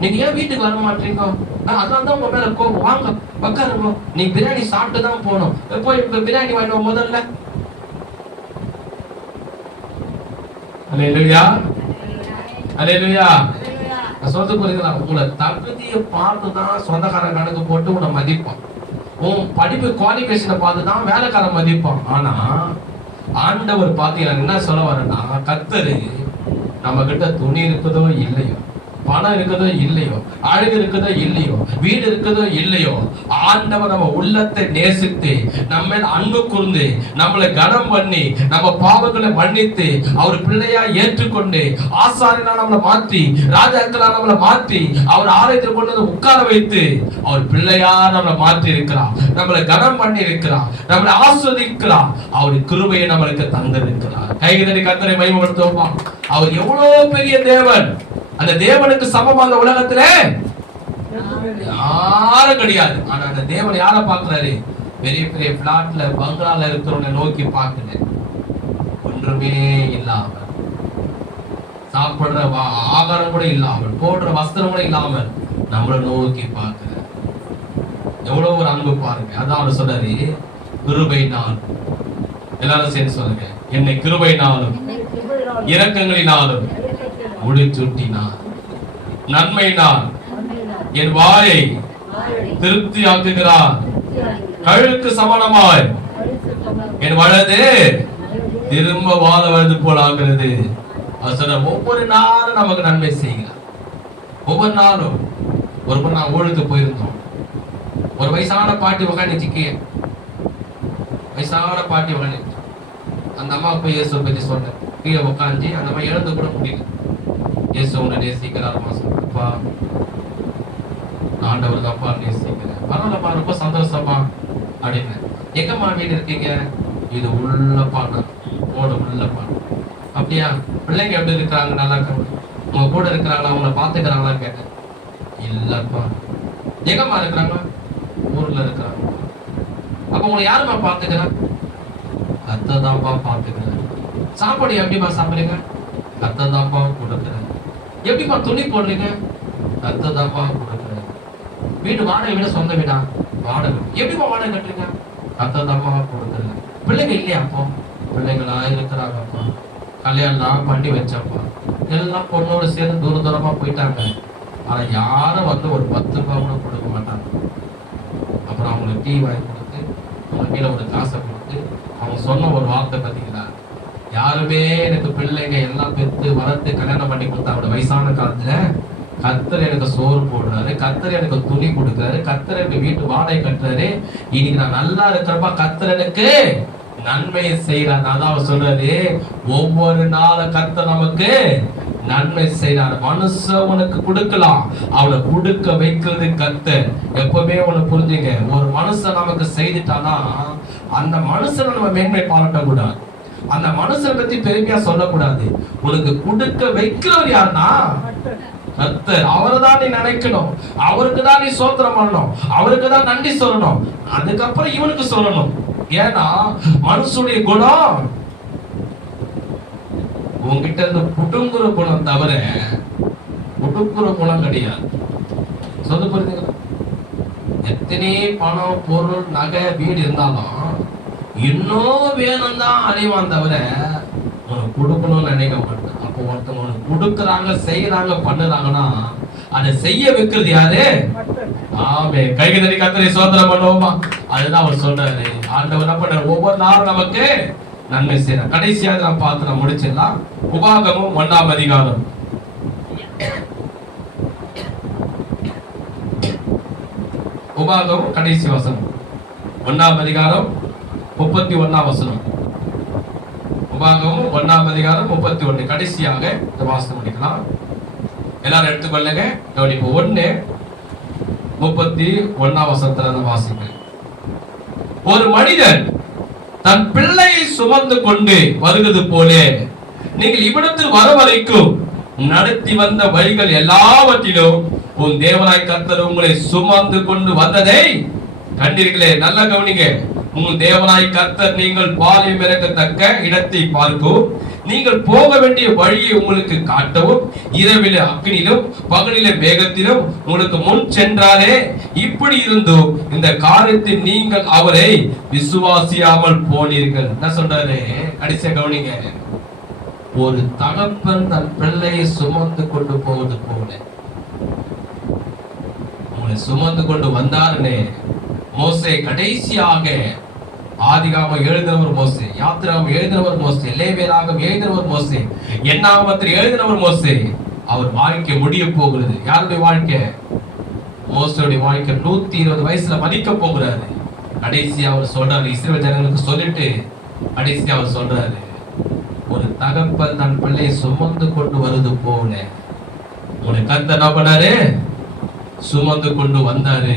நீங்க ஏன் வீட்டுக்கு வர மாட்டீங்க? அதனால தான் உங்க மேல கோபம். வாங்க உட்காருங்க, நீ பிரியாணி சாப்பிட்டு தான் போகணும், போய் பிரியாணி வாங்கிடுவோம் முதல்ல. அல்லேலூயா அல்லேலூயா. நான் சொல்றது புரியுதுங்களா? உங்களை தகுதியை பார்த்து தான் சொந்தக்காரன் கணக்கு போட்டு உன்னை மதிப்பான். உன் படிப்பு குவாலிஃபிகேஷனை பார்த்து தான் வேலைக்காரன் மதிப்பான். ஆனா ஆண்டவர் பார்த்தீங்கன்னா என்ன சொல்ல வரேன்னா, கர்த்தர் நம்ம கிட்ட துணி இருக்குதோ இல்லையோ, பணம் இருக்குதோ இல்லையோ, அழகு இருக்குதோ இல்லையோ, வீடு இருக்குதோ இல்லையோ, ஆண்டவர் நம்ம உள்ளத்தை நேசித்து நம்ம மேல அன்பு கூர்ந்து நம்மளை கனம் பண்ணி நம்ம பாவங்களை மன்னித்து அவர் பிள்ளையா ஏற்றுக்கொண்டு ஆசாரியனா நம்மளை மாற்றி ராஜாக்களா நம்மளை மாற்றி அவர் ஆலயத்தில் கொண்டு வந்து உட்கார வைத்து அவர் பிள்ளையா நம்மளை மாற்றி இருக்கிறார், நம்மளை கனம் பண்ணி இருக்கிறார், நம்மளை ஆஸ்வதிக்கிறார், அவர் கிருபையை நம்மளுக்கு தந்திருக்கிறார். கைகளை கர்த்தரை மகிமைப்படுத்துவோமா? அவர் எவ்வளவு பெரிய தேவன், அந்த தேவனுக்கு சமமா அந்த உலகத்துல யாரும் கிடையாது. ஆனா அந்த தேவன் யாரை பார்க்கிறாரு? பெரிய பெரிய பிளாட்ல பங்களால இருக்கிறவனை நோக்கி பார்க்கல. ஒன்றுமே இல்லாமல், சாப்பிடுற ஆகாரம் கூட இல்லாமல், போடுற வஸ்திரம் கூட இல்லாமல் நம்மளை நோக்கி பார்க்கிற எவ்வளவு ஒரு அன்பு பாருங்க. அதான் அவர் சொல்றாரு, கிருபை நாள். எல்லாரும் சேர்ந்து சொல்லுங்க, என்னை கிருபை நாளும் இரக்கங்களினாலும் முடிச்சூட்டினார், நன்மையினால் என் வாயை திருப்தி ஆக்குகிறார், கழுக்கு சமானமாய் என் வலது திரும்ப வாழ வருது போல் ஆகிறது. ஒவ்வொரு நாளும் நமக்கு நன்மை செய்கிறார். ஒவ்வொரு நாளும். ஒரு நான் ஊருக்கு போயிருந்தோம். ஒரு வயசான பாட்டி உக்காந்துச்சு, வயசான பாட்டி உக்காந்துச்சு. அந்த அம்மா போய் இயேசு பத்தி சொன்னேன். கீழே உட்காந்து அந்த அம்மா எழுந்து கூட முடியல. இயேசு உன்னை நேசிக்கிறாருமா சொல்றப்பா, ஆண்டவர் தான்ப்பா நேசிக்கிறேன். பரவாயில்லப்பா, ரொம்ப சந்தோஷமா அப்படின்னு. எங்கம்மா வீடு இருக்கீங்க? இது உள்ளப்பா, ஓட உள்ளப்பா. அப்படியா? பிள்ளைங்க எப்படி இருக்கிறாங்க? நல்லா இருக்காங்க. உங்க கூட இருக்கிறாங்களா? உங்களை பாத்துக்கிறாங்களா கேட்டேன். இல்லப்பா. எங்கம்மா இருக்கிறாங்க? ஊர்ல இருக்கிறாங்க. அப்ப உங்களை யாருமா பாத்துக்கிறா? கர்த்தர்தான்ப்பா பாத்துக்கிறேன். சாப்பாடு எப்படிமா சாப்பிடுறீங்க? கர்த்தர்தான்ப்பா கொடுக்குறேன். எப்படிமா துணி போடுறீங்க? கர்த்தர்தான்ப்பா கொடுக்குறேன். வீடு வாடகை விட சொந்த வீடா? வாடகை. எப்படிமா வாடகை கட்டுறீங்க? கர்த்தர்தான்ப்பா கொடுக்குறேன். பிள்ளைங்க இல்லையா? அப்போ பிள்ளைங்களா இருக்கிறாங்கப்பா. கல்யாணம் பண்ணி வச்சப்பா. எல்லாம் பொண்ணோடு சேர்ந்து தூர தூரமா போயிட்டாங்க. ஆனா யாரும் வந்து ஒரு 10 ரூபாய் கூட கொடுக்க மாட்டாங்க. அப்புறம் அவங்களுக்கு டீ வாங்கி கொடுத்து, அவங்க கீழே ஒரு காசை கொடுத்து, அவங்க சொன்ன ஒரு வார்த்தை பார்த்தீங்களா, யாருமே எனக்கு பிள்ளைங்க எல்லாம் பெற்று வளர்த்து கல்யாணம் பண்ணி கொடுத்தா அவரோட வயசான காலத்துல கர்த்தர் எனக்கு சோறு போடுறாரு, கர்த்தர் எனக்கு துணி கொடுக்குறாரு, கர்த்தர் எனக்கு வீட்டு வாடகை கட்டுறாரு, இன்னைக்கு நான் நல்லா இருக்கிறப்ப கர்த்தர் எனக்கு நன்மையை செய்யறாரு. அதான் அவர் சொல்றாரு, ஒவ்வொரு நாளும் கர்த்தர் நமக்கு நன்மை செய்யறாரு. மனுஷன் உனக்கு கொடுக்கலாம், அவனை கொடுக்க வைக்கிறது கர்த்தர். எப்பவுமே உனக்கு புரிஞ்சுங்க, ஒரு மனுஷன் நமக்கு செய்துட்டானா அந்த மனுஷனை நம்ம மேன்மை பாராட்ட கூடாது, அந்த மனுஷனை பத்தி பெருமையா சொல்லக்கூடாது. உனக்கு கொடுக்க வைக்கிறவர் யாருன்னா கர்த்தர். அவரை தான் நீ நினைக்கணும், அவருக்கு தான் நீ சோத்திரம் பண்ணணும், அவருக்கு தான் நன்றி சொல்லணும், அதுக்கப்புறம் இவனுக்கு சொல்லணும். ஏன்னா மனுஷனுடைய குணம் உங்ககிட்ட இருந்து புடுங்குற குணம் தவிர புடுங்குற குணம் கிடையாது. சொல்ல புரிஞ்சுங்களா? எத்தனை பணம் பொருள் நகை வீடு இருந்தாலும் இன்னும் வேணும் தான் அறிவான் தவிர உனக்கு கொடுக்கணும்னு நினைக்க மாட்டேன். அப்போ ஒருத்தவங்க உனக்கு கொடுக்குறாங்க, செய்யறாங்க, பண்ணுறாங்கன்னா அதை செய்ய வைக்கிறது யாரு? ஆமே. கைகதறி கர்த்தரை சோதனம் பண்ணுவோமா? அதுதான் அவர் சொல்றாரு. ஆண்டவர் என்ன பண்ற, ஒவ்வொரு நாளும் நமக்கு நன்மை செய்யற. கடைசியாக நாம் பார்த்து நம்ம முடிச்சிடலாம். உபாகமம் 1ஆம் அதிகாரம். உபாகமம் கடைசி வசனம் 1ஆம் அதிகாரம் 31ஆம் வசனம். உபாகமம் 1ஆம் அதிகாரம் 31 கடைசியாக இந்த வாசனம் முடிக்கலாம். எல்லாரும் எடுத்துக்கொள்ளுங்க. கவனிப்பு 1:31ஆம் வசனத்துல நான் வாசிக்கிறேன். ஒரு மனிதன் தன் பிள்ளையை சுமந்து கொண்டு வருகிறது போல நீங்கள் இவ்விடத்தில் வர வரைக்கும் நடத்தி வந்த வழிகள் எல்லாவற்றிலும் உன் தேவனாய் கர்த்தர் உங்களை சுமந்து கொண்டு வந்ததை கண்டீர்களே. நல்லா கவனிங்க. உங்கள் தேவனாய் கர்த்தர் நீங்கள் பாளையம் இறக்கத்தக்க இடத்தை பார்க்கும், நீங்கள் போக வேண்டிய வழியை உங்களுக்கு காட்டவும், இரவிலே அக்கினிலும் பகலிலே மேகத்திலும் உங்களுக்கு முன் சென்றாரே. இப்படி இருந்தும் இந்த காரியத்தில் நீங்கள் அவரை விசுவாசியாமல் போனீர்கள். என்ன சொல்றாரு? கடைசியா கவனிங்க. ஒரு தகப்பன் தன் பிள்ளையை சுமந்து கொண்டு போவது போல உங்களை சுமந்து கொண்டு வந்தாருனே. மோசே கடைசியாக ஆதிகாமம் எழுதினவர் மோசே, யாத்திராகமம் எழுதினவர் மோசே, லேவியராகமம் எழுதினவர் மோசே, என்னாகமத்தில் எழுதினவர் மோசே. அவர் வாழ்க்கை முடிய போகிறது. யாருடைய வாழ்க்கை? மோசேயுடைய வாழ்க்கை. 120 வயசுல மதிக்க போகிறாரு. கடைசி அவர் சொல்றாரு, இஸ்ரவேல் ஜனங்களுக்கு சொல்லிட்டு கடைசி அவர் சொல்றாரு, ஒரு தகப்பன் தன் பிள்ளையை சுமந்து கொண்டு வருது போல உனக்கு கர்த்தர் என்ன பண்ணாரு? சுமந்து கொண்டு வந்தாரு.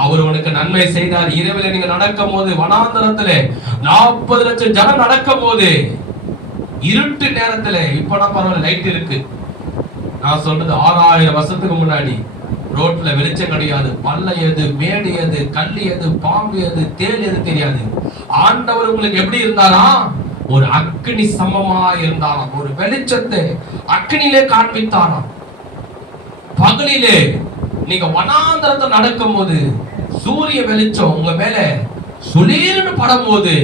அவர் உனக்கு நன்மை செய்தார். இரவில் நீங்க நடக்கும் போது வனாந்தரத்துல 40 லட்சம் ஜனம் நடக்கும் போது இருட்டு நேரத்துல, இப்ப பரவாயில்ல லைட் இருக்கு, நான் சொல்றது 6000 வருஷத்துக்கு முன்னாடி ரோட்ல வெளிச்சம் கிடையாது, பள்ளம் எது, மேடு எது, கல் எது, பாம்பு எது, தேள் எது தெரியாது. ஆண்டவர் உங்களுக்கு எப்படி இருந்தாரா? ஒரு அக்னி சமமா இருந்தாராம். ஒரு வெளிச்சத்தை அக்னியிலே காண்பித்தாராம். பகலிலே நீங்க வனாந்தரத்தை நடக்கும் போது சூரிய வெளிச்சம் உங்க மேல சுளீர்னு படும் போது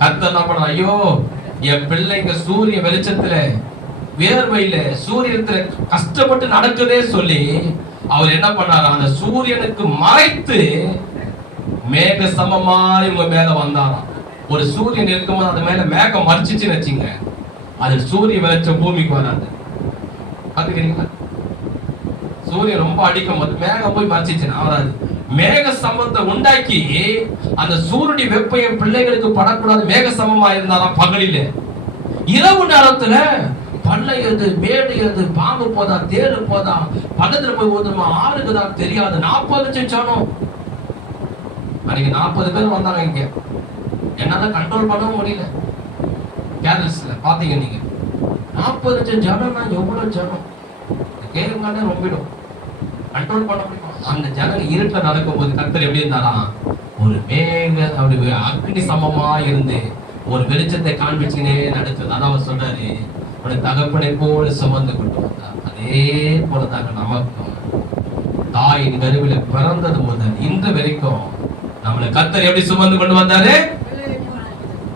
கர்த்தர் என்ன பண்ண, ஐயோ என் பிள்ளைங்க சூரிய வெளிச்சத்துல வேர்வையில சூரியத்துல கஷ்டப்பட்டு நடக்குதே சொல்லி அவர் என்ன பண்ணாரு, அந்த சூரியனுக்கு மறைத்து மேக சமமாய் உங்க மேல வந்தாராம். ஒரு சூரியன் இருக்கும்போது அது மேல மேகம் மறைச்சிச்சுன்னு வச்சுங்க, அது சூரிய வெளிச்சம் பூமிக்கு வராது. பாத்துக்கிறீங்களா? சூரியன் ரொம்ப அடிக்கும் போது மேகம் போய் மறைச்சிச்சுன்னா வராது. மேக சமத்தை உண்டாக்கி அந்த சூரிய வெப்பம் பிள்ளைகளுக்கு படக்கூடாது மேக சமமா இருந்தாலும் பகலில. இரவு நேரத்துல பள்ளம் எது, மேடு எது, பாம்பு போதா, தேடு போதா, பள்ளத்துல போய் ஊதுமா, ஆறுக்குதான் தெரியாது. 40 லட்சம் ஜனம் அன்னைக்கு 40 பேர் வந்தாங்க. இங்க என்னால கண்ட்ரோல் பண்ணவும் முடியல. கேரளஸ்ல பாத்தீங்க நீங்க 40 லட்சம் ஜனம்னா எவ்வளவு ஜனம் கேளுங்க, ரொம்பிடும். கண்ட்ரோல் பண்ண முடியும். அந்த ஜனங்க இருட்டில் நடக்கும் போது கர்த்தர் எப்படி இருந்தாரா, ஒரு மேக அப்படி அக்னி சமமா இருந்து ஒரு வெளிச்சத்தை காண்பிச்சுனே நடக்குது. அதான் அவர் சொல்றாரு, ஒரு தகப்பனை போல சுமந்து கொண்டு வந்தார். அதே போலதாங்க நமக்கும் தாயின் கருவில பிறந்தது முதல் இன்று வரைக்கும் நம்மளை கர்த்தர் எப்படி சுமந்து கொண்டு வந்தாரு?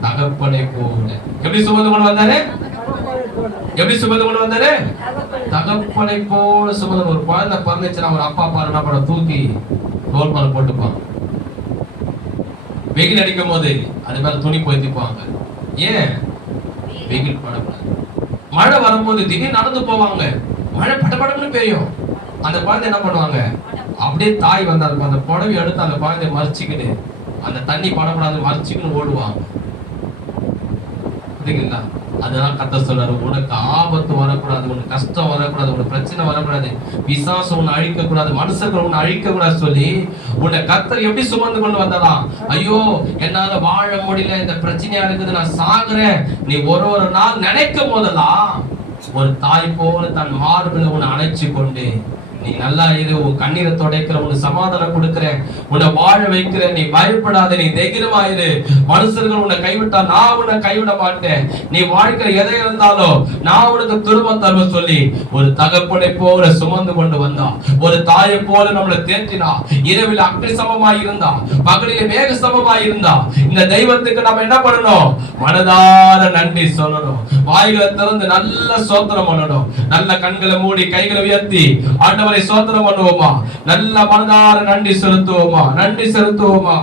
தகப்பனை போல. எப்படி சுமந்து கொண்டு வந்தாரு? எப்படி சுமந்து கொண்டு வந்தாரு? தகப்பனை போல சுமந்து. ஒரு குழந்தை பிறந்துச்சுன்னா ஒரு அப்பா பாரு என்ன பண்ண, தூக்கி தோல் மேல போட்டுப்பாங்க. வெயில் அடிக்கும் போது அது மேல துணி போய்த்திப்பாங்க. ஏன்? வெயில் படக்கூடாது. மழை வரும்போது திடீர்னு நடந்து போவாங்க, மழை படபடன்னு பெய்யும். அந்த குழந்தை என்ன பண்ணுவாங்க, அப்படியே தாய் வந்தா இருக்கும் அந்த புடவை எடுத்து அந்த குழந்தைய மறைச்சிக்கிட்டு அந்த தண்ணி படப்படாது மறைச்சிக்கின்னு ஓடுவாங்க. புரியுங்களா? அதனால கர்த்தர் சொல்றாரு, உனக்கு ஆபத்து வரக்கூடாது, உனக்கு கஷ்டம் வரக்கூடாது, உனக்கு பிரச்சனை வரக்கூடாது, விசாசம் உன்னை அழிக்க கூடாது, மனுஷர்கள் உன்னை அழிக்க கூடாது சொல்லி உன்னை கர்த்தர் எப்படி சுமந்து கொண்டு வந்தாரா? ஐயோ என்னால வாழ முடியல, இந்த பிரச்சனையா இருக்குது, நான் சாகுறேன், நீ ஒரு நாள் நினைக்கும் போதெல்லாம் ஒரு தாய் போல தன் மார்பில் உன்னை அணைச்சு கொண்டு, நீ நல்லா இரு, உன் கண்ணீரை துடைக்கிற, உனக்கு சமாதானம் கொடுக்கிறேன், உன்னை வாழ வைக்கிறேன், நீ பயப்படாத, நீ தைரியமாயிரு, மனுஷர்கள் உன்னை கைவிட்டா நான் உன்னை கைவிட மாட்டேன், நீ வாழ்க்கை எதை இருந்தாலும் நான் உனக்கு திரும்ப தருவ சொல்லி ஒரு தகப்பனை போல சுமந்து கொண்டு வந்தா, ஒரு தாயை போல நம்மளை தேற்றினா, இரவில் அக்னி சமமாய் இருந்தா, பகலிலே மேக சமமாய் இருந்தா. இந்த தெய்வத்துக்கு நம்ம என்ன பண்ணணும்? மனதார நன்றி சொல்லணும், வாய்களை திறந்து நல்ல சோத்திரம் பண்ணணும், நல்ல கண்களை மூடி கைகளை உயர்த்தி ஆண்டவரை சோத்திரம் பண்ணுவோமா, நல்ல மனதார நன்றி செலுத்துவோமா, நன்றி செலுத்துவோமா.